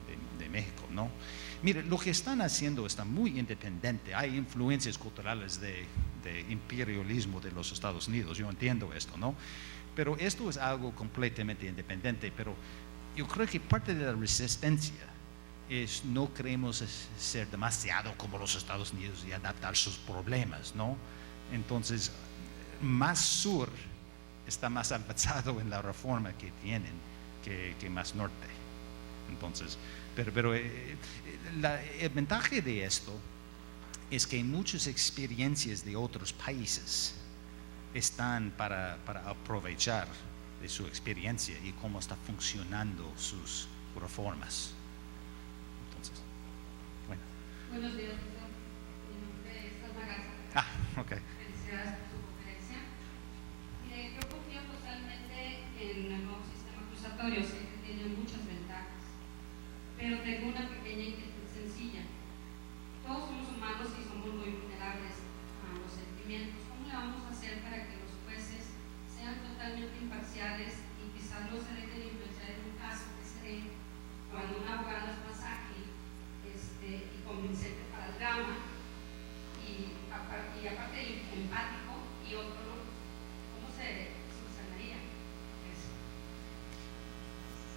México, ¿no? Mire, lo que están haciendo está muy independiente. Hay influencias culturales de imperialismo de los Estados Unidos, yo entiendo esto, ¿no? Pero esto es algo completamente independiente, pero yo creo que parte de la resistencia es no queremos ser demasiado como los Estados Unidos y adaptar sus problemas, ¿no? Entonces, más sur está más avanzado en la reforma que tienen que más norte. Entonces, pero el ventaja de esto es que muchas experiencias de otros países están para aprovechar de su experiencia y cómo está funcionando sus reformas. Entonces, bueno. Buenos días, doctor. Mi nombre es Alma Garza. Ok. Felicidades por su conferencia. Mire, yo confío totalmente en el nuevo sistema acusatorio, sé que tiene muchas ventajas, pero tengo una pequeña inquietud sencilla. Todos somos humanos y somos muy vulnerables a los sentimientos. ¿Cómo le vamos a hacer para que los jueces sean totalmente imparciales y quizás no se dejen influenciar en un caso que se dé cuando un abogado es más ágil y convincente para el drama y aparte empático y otro no? ¿Cómo se solucionaría eso?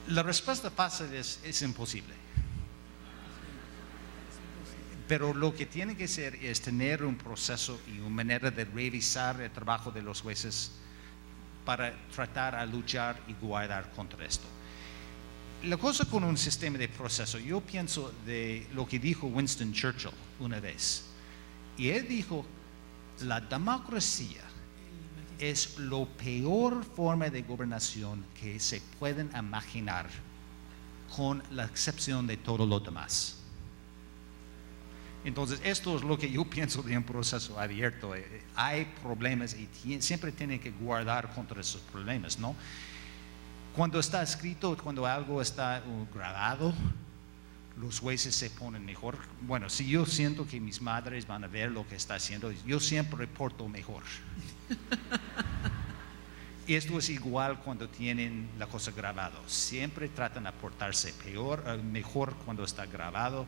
La respuesta fácil es imposible. Pero lo que tiene que ser es tener un proceso y una manera de revisar el trabajo de los jueces para tratar de luchar y guardar contra esto. La cosa con un sistema de proceso, yo pienso de lo que dijo Winston Churchill una vez. Y él dijo, la democracia es la peor forma de gobernación que se pueden imaginar, con la excepción de todo lo demás. Entonces, esto es lo que yo pienso de un proceso abierto. Hay problemas y siempre tienen que guardar contra esos problemas, ¿no? Cuando está escrito, cuando algo está grabado, los jueces se ponen mejor. Bueno, si yo siento que mis madres van a ver lo que está haciendo, yo siempre reporto mejor. Y esto es igual cuando tienen la cosa grabado. Siempre tratan de portarse mejor cuando está grabado.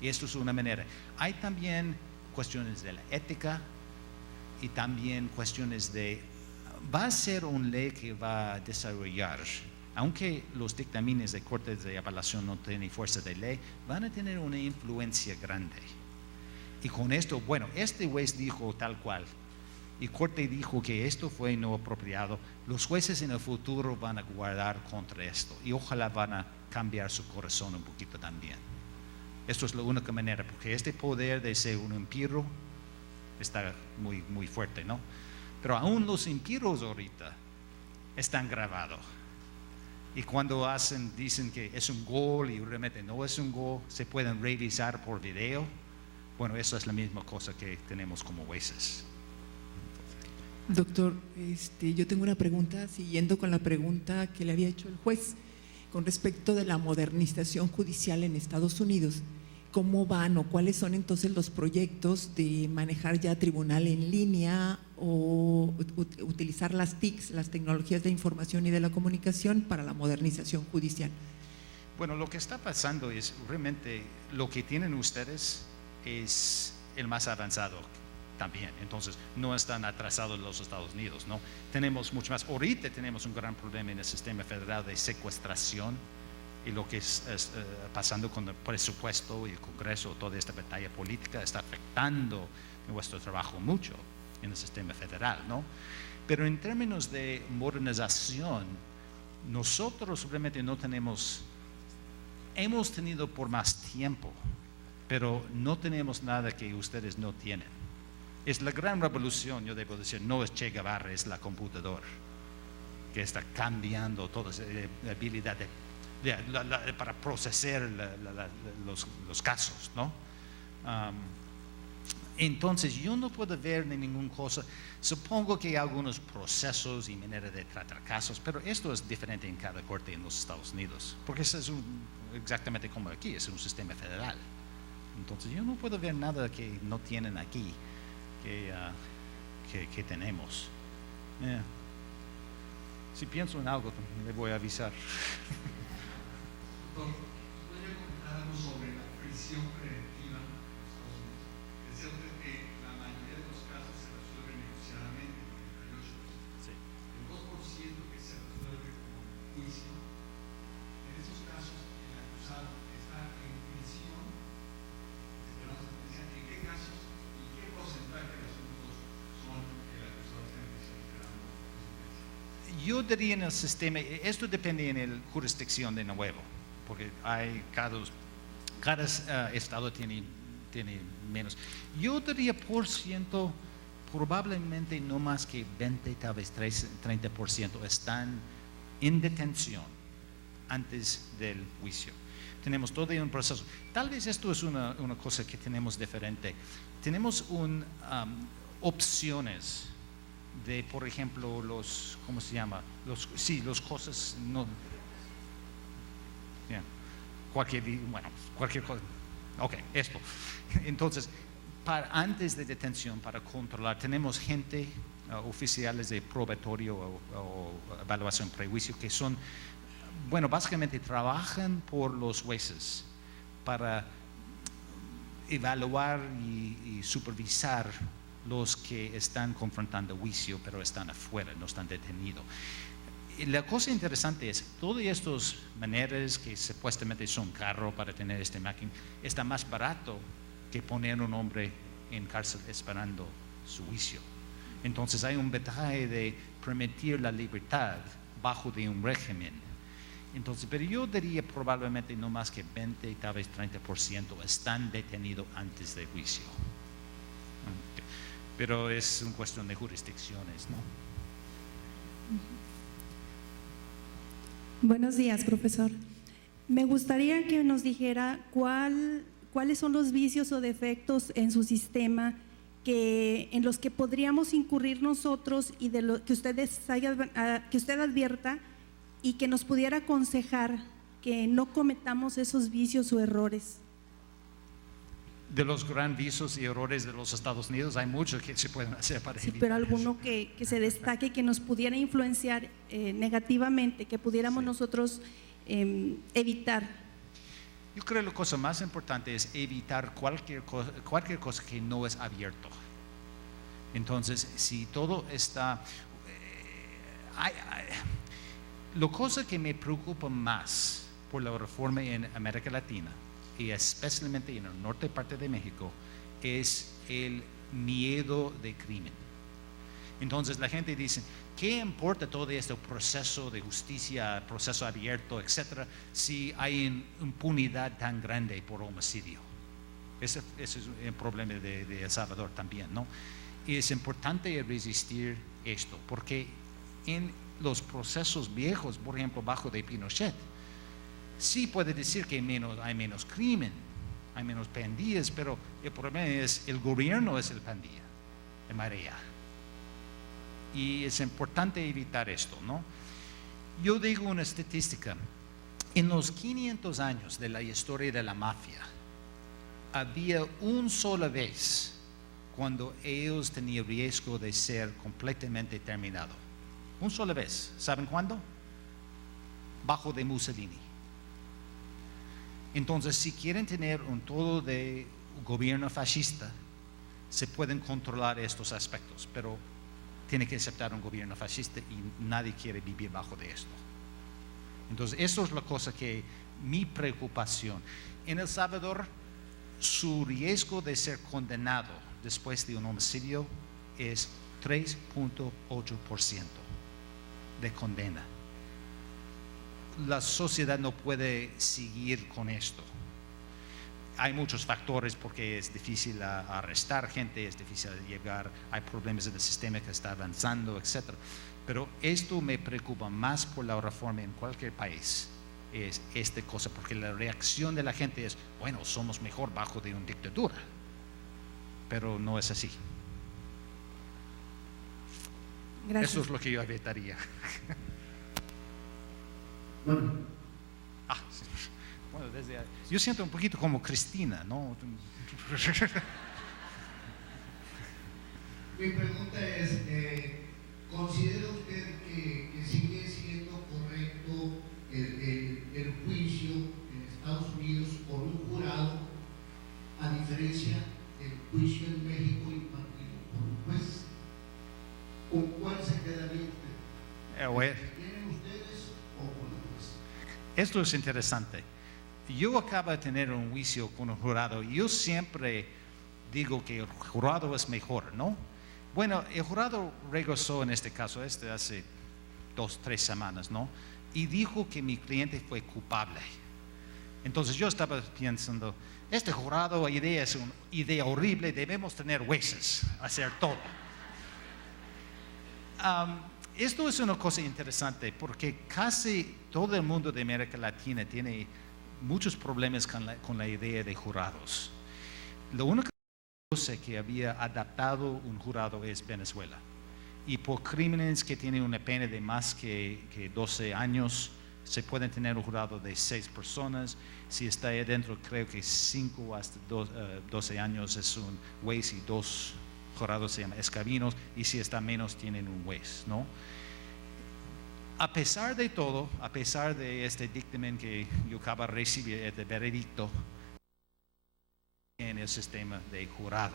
Y esto es una manera. Hay también cuestiones de la ética y también cuestiones de... Va a ser una ley que va a desarrollar, aunque los dictámenes de cortes de apelación no tienen fuerza de ley, van a tener una influencia grande. Y con esto, bueno, este juez dijo tal cual, y corte dijo que esto fue no apropiado. Los jueces en el futuro van a guardar contra esto y ojalá van a cambiar su corazón un poquito también. Esto es la única manera, porque este poder de ser un impío está muy, muy fuerte, ¿no? Pero aún los impíos ahorita están grabados. Y cuando dicen que es un gol y realmente no es un gol, se pueden revisar por video. Bueno, eso es la misma cosa que tenemos como jueces. Doctor, yo tengo una pregunta, siguiendo con la pregunta que le había hecho el juez, con respecto de la modernización judicial en Estados Unidos. ¿Cómo van o cuáles son entonces los proyectos de manejar ya tribunal en línea o utilizar las TICs, las tecnologías de información y de la comunicación, para la modernización judicial? Bueno, lo que está pasando es realmente lo que tienen ustedes es el más avanzado también. Entonces, no están atrasados los Estados Unidos, ¿no? Tenemos mucho más. Ahorita tenemos un gran problema en el sistema federal de secuestración y lo que es pasando con el presupuesto y el Congreso, toda esta batalla política está afectando nuestro trabajo mucho en el sistema federal, ¿no? Pero en términos de modernización, nosotros realmente no tenemos, hemos tenido por más tiempo, pero no tenemos nada que ustedes no tienen. Es la gran revolución, yo debo decir, no es Che Guevara, es la computadora que está cambiando toda la habilidad para procesar los casos, ¿no? Entonces, yo no puedo ver ninguna cosa. Supongo que hay algunos procesos y maneras de tratar casos, pero esto es diferente en cada corte en los Estados Unidos, porque eso es exactamente como aquí, es un sistema federal. Entonces, yo no puedo ver nada que no tienen aquí que tenemos. Si pienso en algo, le voy a avisar. Doctor, ¿podría comentar algo sobre la prisión preventiva en los Estados Unidos? Decía usted que la mayoría de los casos se resuelven negociadamente, el 98%. Sí. El 2% que se resuelve con juicio, en esos casos el acusado está en prisión, esperando sentencia. ¿En qué casos y qué porcentaje de asuntos son el acusado está en prisión esperando sentencia? Yo diría en el sistema, esto depende en la jurisdicción de nuevo, porque hay cada estado tiene menos. Yo diría por ciento, probablemente no más que 20, tal vez 30% están en detención antes del juicio. Tenemos todo un proceso. Tal vez esto es una cosa que tenemos diferente. Tenemos opciones de, por ejemplo, ¿cómo se llama? Los cosas no... Yeah. Cualquier cosa. Ok, esto. Entonces, antes de detención, para controlar, tenemos gente, oficiales de probatorio o evaluación prejuicio, que son, bueno, básicamente trabajan por los jueces para evaluar y supervisar los que están confrontando juicio, pero están afuera, no están detenidos. Y la cosa interesante es, todas estas maneras que supuestamente son caros para tener este máquina, está más barato que poner un hombre en cárcel esperando su juicio. Entonces hay un detalle de permitir la libertad bajo de un régimen. Entonces, pero yo diría probablemente no más que 20, tal vez 30% están detenidos antes del juicio. Pero es una cuestión de jurisdicciones, ¿no? Buenos días, profesor. Me gustaría que nos dijera cuál ¿cuáles son los vicios o defectos en su sistema en los que podríamos incurrir nosotros y de lo que usted advierta y que nos pudiera aconsejar que no cometamos esos vicios o errores? De los grandes vicios y errores de los Estados Unidos, hay muchos que se pueden hacer para Sí, evitar pero alguno que se destaque, que nos pudiera influenciar negativamente, que pudiéramos nosotros evitar. Yo creo que la cosa más importante es evitar cualquier cosa que no es abierto. Entonces, si todo está… la cosa que me preocupa más por la reforma en América Latina, y especialmente en el norte parte de México, es el miedo de crimen. Entonces la gente dice, ¿qué importa todo este proceso de justicia, proceso abierto, etcétera, si hay impunidad tan grande por homicidio? Ese es el problema de El Salvador también, ¿no? Y es importante resistir esto, porque en los procesos viejos, por ejemplo, bajo de Pinochet, sí puede decir que hay menos crimen, hay menos pandillas, pero el problema es el gobierno es el pandilla, el marea. Y es importante evitar esto, ¿no? Yo digo una estadística. En los 500 años de la historia de la mafia, había una sola vez cuando ellos tenían riesgo de ser completamente terminado. Una sola vez. ¿Saben cuándo? Bajo de Mussolini. Entonces, si quieren tener un todo de gobierno fascista, se pueden controlar estos aspectos, pero tiene que aceptar un gobierno fascista y nadie quiere vivir bajo de esto. Entonces, eso es la cosa que mi preocupación. En El Salvador, su riesgo de ser condenado después de un homicidio es 3.8% de condena. La sociedad no puede seguir con esto. Hay muchos factores porque es difícil arrestar gente, es difícil llegar, hay problemas en el sistema que está avanzando, etc. Pero esto me preocupa más por la reforma en cualquier país, es esta cosa, porque la reacción de la gente es, bueno, somos mejor bajo de una dictadura, pero no es así. Gracias. Eso es lo que yo evitaría. Bueno, Sí. Bueno, yo siento un poquito como Cristina, ¿no? mi pregunta es, ¿considera usted que sigue siendo correcto el juicio en Estados Unidos por un jurado, a diferencia del juicio en México impartido por un juez? ¿Con cuál se quedaría usted? ¿Tienen ustedes o con el juez? Esto es interesante. Yo acabo de tener un juicio con un jurado y yo siempre digo que el jurado es mejor, ¿no? Bueno, el jurado regresó en este caso, hace 2-3 semanas, ¿no? Y dijo que mi cliente fue culpable. Entonces yo estaba pensando, este jurado idea es una idea horrible, debemos tener jueces, hacer todo. Esto es una cosa interesante porque casi todo el mundo de América Latina tiene muchos problemas con la idea de jurados. Lo único que había adaptado un jurado es Venezuela. Y por crímenes que tienen una pena de más que 12 años, se pueden tener un jurado de 6 personas. Si está ahí adentro, creo que 5 hasta 12 años es un juez y 2 jurados se llaman escabinos, y si está menos tienen un juez, ¿no? A pesar de todo, a pesar de este dictamen que yo acabo de recibir, este veredicto, en el sistema de jurado,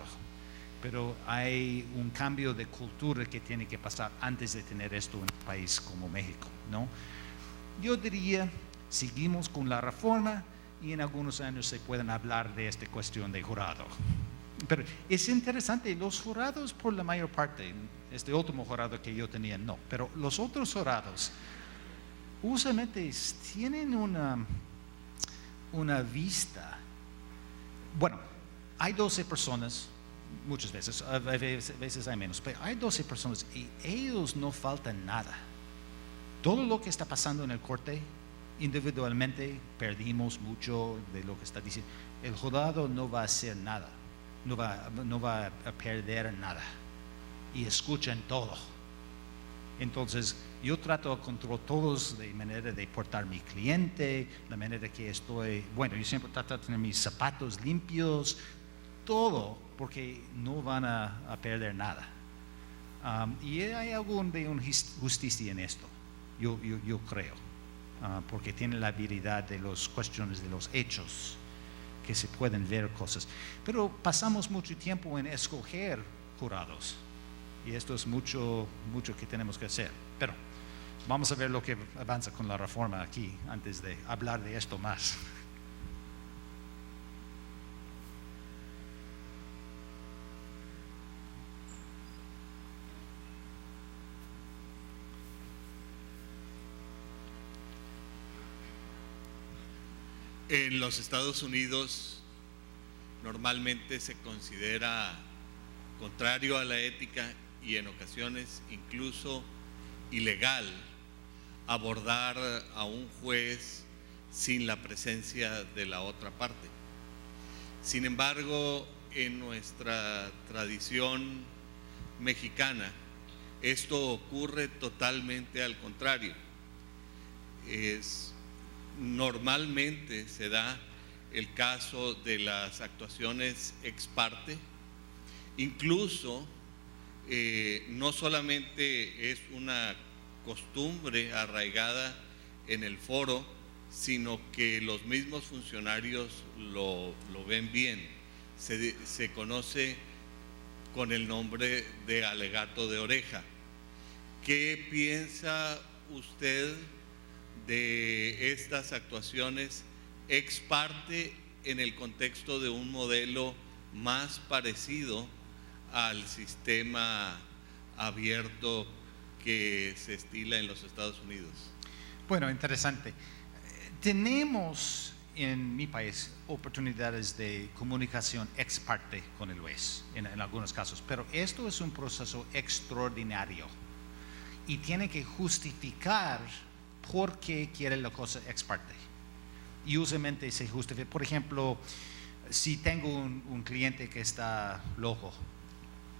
pero hay un cambio de cultura que tiene que pasar antes de tener esto en un país como México, ¿no? Yo diría, seguimos con la reforma y en algunos años se pueden hablar de esta cuestión de jurado. Pero es interesante, los jurados por la mayor parte, este último jurado que yo tenía no, pero los otros jurados usualmente tienen una vista. Bueno, hay 12 personas, muchas veces, a veces hay menos, pero hay 12 personas y ellos no faltan nada. Todo lo que está pasando en el corte, individualmente perdimos mucho de lo que está diciendo, el jurado no va a hacer nada, no va a perder nada. Y escuchan todo. Entonces, yo trato de controlar todos de manera de portar mi cliente, la manera que estoy, bueno, yo siempre trato de tener mis zapatos limpios, todo, porque no van a perder nada. Y hay algo de una justicia en esto, yo creo, porque tiene la habilidad de las cuestiones de los hechos, que se pueden ver cosas. Pero pasamos mucho tiempo en escoger jurados. Y esto es mucho que tenemos que hacer. Pero vamos a ver lo que avanza con la reforma aquí, antes de hablar de esto más. En los Estados Unidos normalmente se considera contrario a la ética y en ocasiones incluso ilegal abordar a un juez sin la presencia de la otra parte. Sin embargo, en nuestra tradición mexicana, esto ocurre totalmente al contrario. Normalmente se da el caso de las actuaciones ex parte. Incluso no solamente es una costumbre arraigada en el foro, sino que los mismos funcionarios lo ven bien. Se conoce con el nombre de alegato de oreja. ¿Qué piensa usted de estas actuaciones ex parte en el contexto de un modelo más parecido al sistema abierto que se estila en los Estados Unidos? Bueno, interesante. Tenemos en mi país oportunidades de comunicación ex parte con el juez, en algunos casos, pero esto es un proceso extraordinario y tiene que justificar por qué quiere la cosa ex parte. Y usualmente se justifica, por ejemplo, si tengo un cliente que está loco,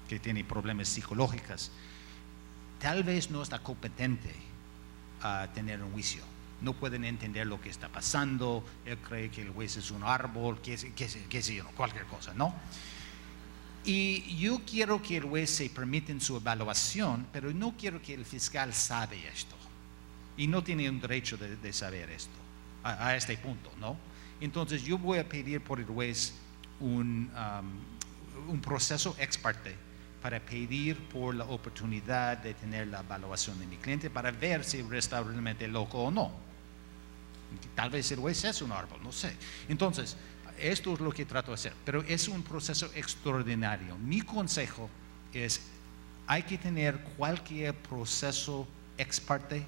que tiene problemas psicológicos, tal vez no está competente a tener un juicio. No pueden entender lo que está pasando, él cree que el juez es un árbol, qué sé yo, cualquier cosa, ¿no? Y yo quiero que el juez se permita en su evaluación, pero no quiero que el fiscal sabe esto. Y no tiene un derecho de saber esto, a este punto, ¿no? Entonces yo voy a pedir por el juez un proceso ex parte para pedir por la oportunidad de tener la evaluación de mi cliente para ver si está realmente loco o no. Tal vez el juez es un árbol, no sé. Entonces, esto es lo que trato de hacer, pero es un proceso extraordinario. Mi consejo es, hay que tener cualquier proceso ex parte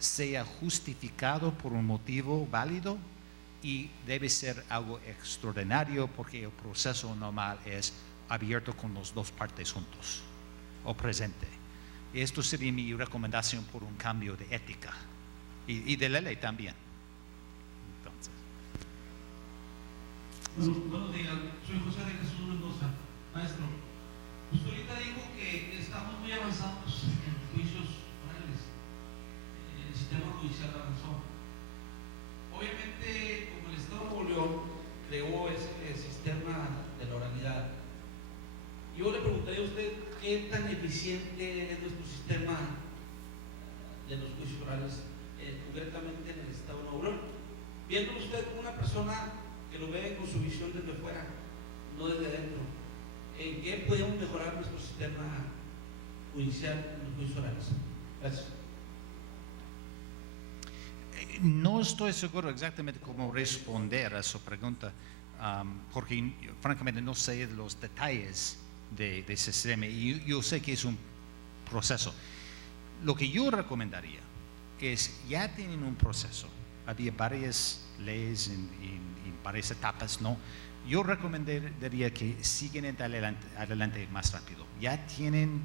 sea justificado por un motivo válido y debe ser algo extraordinario porque el proceso normal es abierto con las dos partes juntos o presente. Esto sería mi recomendación por un cambio de ética y de la ley también. Entonces. Buenos días, soy José de Jesús Mendoza. Maestro, usted ahorita dijo que estamos muy avanzados en juicios orales. El sistema judicial avanzó. Obviamente, como el Estado de Nuevo León creó ese sistema de la oralidad, yo le preguntaría a usted qué tan eficiente es nuestro sistema de los juicios orales, concretamente en el Estado de Nuevo León. Viendo usted como una persona que lo ve con su visión desde fuera, no desde adentro, ¿en qué podemos mejorar nuestro sistema judicial en los juicios orales? Gracias. No estoy seguro exactamente cómo responder a su pregunta, porque francamente no sé los detalles de ese sistema y yo sé que es un proceso. Lo que yo recomendaría es, ya tienen un proceso, había varias leyes en varias etapas, ¿no? Yo recomendaría que sigan adelante más rápido. Ya tienen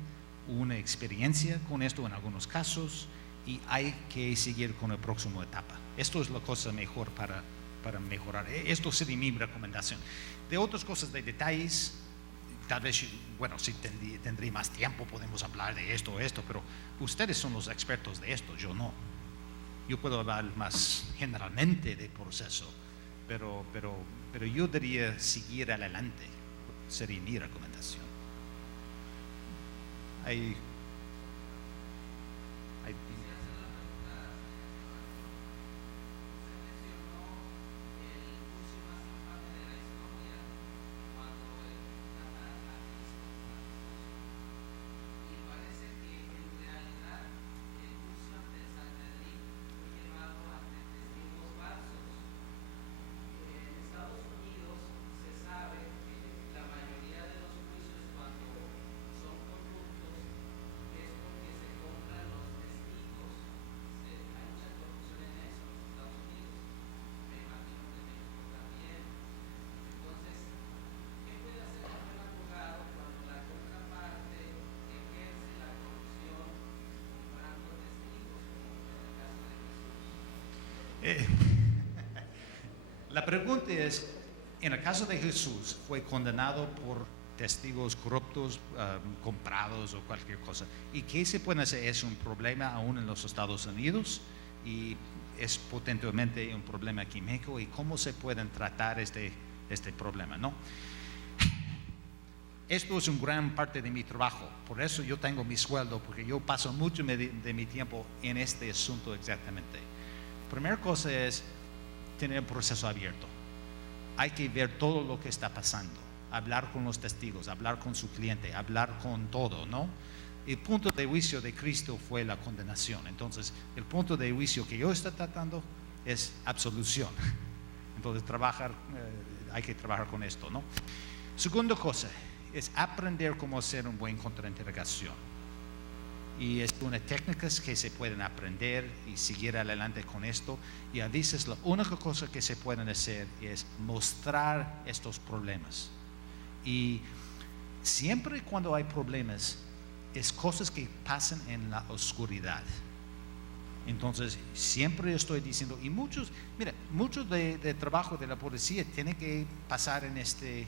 una experiencia con esto en algunos casos y hay que seguir con la próxima etapa. Esto es la cosa mejor para para mejorar. Esto sería mi recomendación. De otras cosas, de detalles, tal vez, bueno, si tendría más tiempo podemos hablar de esto, pero ustedes son los expertos de esto, yo no. Yo puedo hablar más generalmente del proceso, pero yo diría seguir adelante, sería mi recomendación. La pregunta es, en el caso de Jesús, fue condenado por testigos corruptos, comprados o cualquier cosa. ¿Y qué se puede hacer? Es un problema aún en los Estados Unidos y es potencialmente un problema aquí en México. ¿Y cómo se pueden tratar este problema? ¿No? Esto es una gran parte de mi trabajo, por eso yo tengo mi sueldo, porque yo paso mucho de mi tiempo en este asunto exactamente. Primera cosa es tener un proceso abierto. Hay que ver todo lo que está pasando, hablar con los testigos, hablar con su cliente, hablar con todo, ¿no? El punto de juicio de Cristo fue la condenación. Entonces, el punto de juicio que yo estoy tratando es absolución. Entonces, hay que trabajar con esto, ¿no? Segunda cosa es aprender cómo hacer un buen contrainterrogación. Y es una técnica que se pueden aprender y seguir adelante con esto. Y a veces la única cosa que se pueden hacer es mostrar estos problemas. Y siempre cuando hay problemas, es cosas que pasan en la oscuridad. Entonces, siempre estoy diciendo, y mucho de trabajo de la policía tiene que pasar en este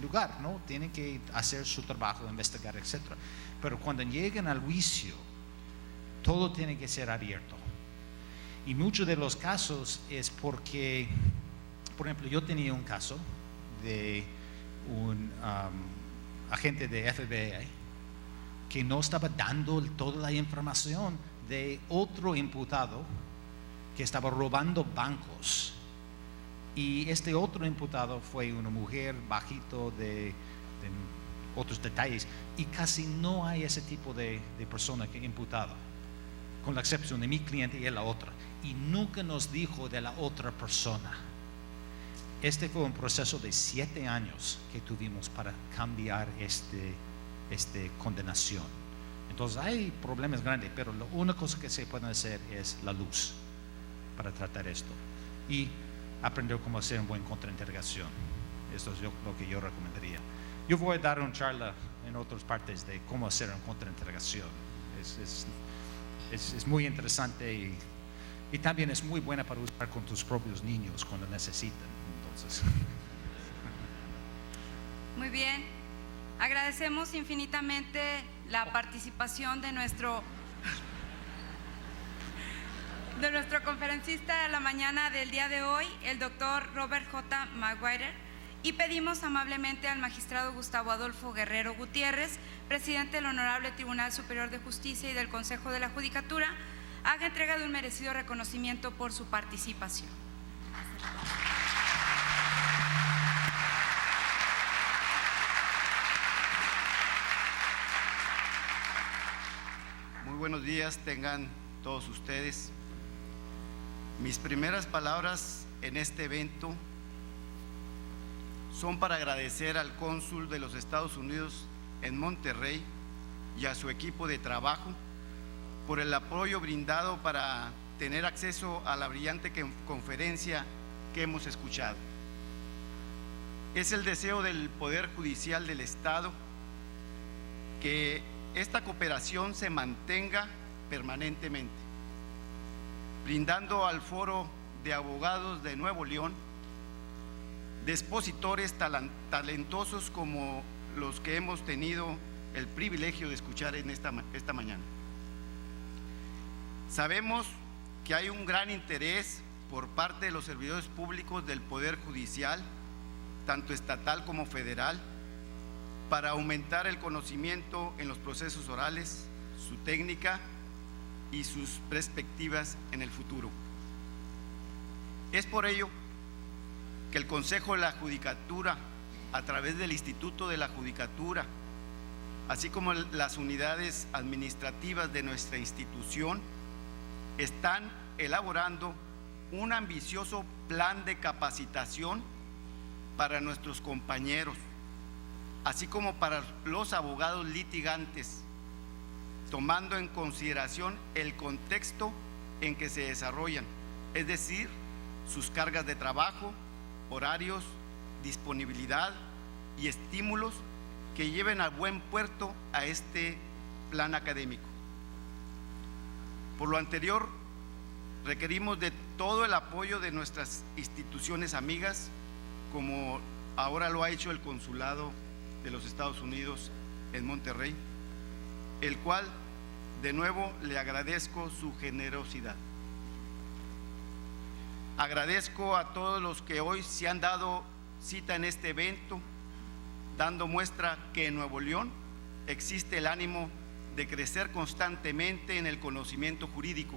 lugar, ¿no? Tienen que hacer su trabajo, investigar, etc. Pero cuando lleguen al juicio, todo tiene que ser abierto. Y muchos de los casos es porque, por ejemplo, yo tenía un caso de un agente de FBI que no estaba dando toda la información de otro imputado que estaba robando bancos. Y este otro imputado fue una mujer bajito de otros detalles, y casi no hay ese tipo de persona que imputado, con la excepción de mi cliente y la otra, y nunca nos dijo de la otra persona. Este fue un proceso de 7 años que tuvimos para cambiar esta condenación. Entonces hay problemas grandes, pero la única cosa que se puede hacer es la luz para tratar esto y aprender cómo hacer un buen contrainterrogación. Esto es lo que yo recomendaría. Yo voy a dar una charla en otras partes de cómo hacer una contrainterrogación. Es muy interesante y también es muy buena para usar con tus propios niños cuando necesitan. Entonces. Muy bien. Agradecemos infinitamente la participación de nuestro conferencista de la mañana del día de hoy, el doctor Robert J. Maguire. Y pedimos amablemente al magistrado Gustavo Adolfo Guerrero Gutiérrez, presidente del Honorable Tribunal Superior de Justicia y del Consejo de la Judicatura, haga entrega de un merecido reconocimiento por su participación. Muy buenos días tengan todos ustedes. Mis primeras palabras en este evento son para agradecer al cónsul de los Estados Unidos en Monterrey y a su equipo de trabajo por el apoyo brindado para tener acceso a la brillante conferencia que hemos escuchado. Es el deseo del Poder Judicial del Estado que esta cooperación se mantenga permanentemente, brindando al foro de Abogados de Nuevo León, de expositores talentosos como los que hemos tenido el privilegio de escuchar en esta mañana. Sabemos que hay un gran interés por parte de los servidores públicos del Poder Judicial, tanto estatal como federal, para aumentar el conocimiento en los procesos orales, su técnica y sus perspectivas en el futuro. Es por ello que el Consejo de la Judicatura, a través del Instituto de la Judicatura, así como las unidades administrativas de nuestra institución, están elaborando un ambicioso plan de capacitación para nuestros compañeros, así como para los abogados litigantes, tomando en consideración el contexto en que se desarrollan, es decir, sus cargas de trabajo, horarios, disponibilidad y estímulos que lleven a buen puerto a este plan académico. Por lo anterior, requerimos de todo el apoyo de nuestras instituciones amigas, como ahora lo ha hecho el Consulado de los Estados Unidos en Monterrey, el cual de nuevo le agradezco su generosidad. Agradezco a todos los que hoy se han dado cita en este evento, dando muestra que en Nuevo León existe el ánimo de crecer constantemente en el conocimiento jurídico.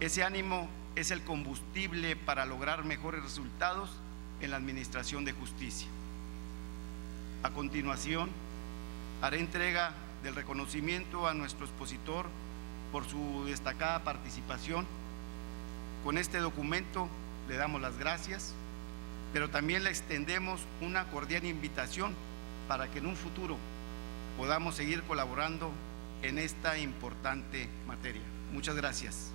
Ese ánimo es el combustible para lograr mejores resultados en la administración de justicia. A continuación, haré entrega del reconocimiento a nuestro expositor por su destacada participación. Con este documento le damos las gracias, pero también le extendemos una cordial invitación para que en un futuro podamos seguir colaborando en esta importante materia. Muchas gracias.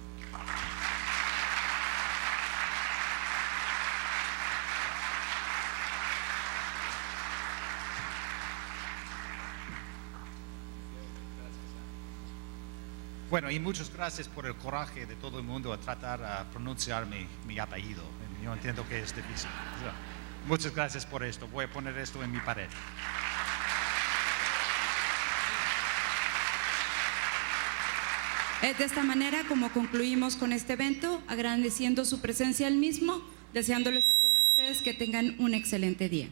Bueno, y muchas gracias por el coraje de todo el mundo a tratar a pronunciar mi apellido. Yo entiendo que es difícil. Muchas gracias por esto. Voy a poner esto en mi pared. Es de esta manera como concluimos con este evento, agradeciendo su presencia al mismo, deseándoles a todos ustedes que tengan un excelente día.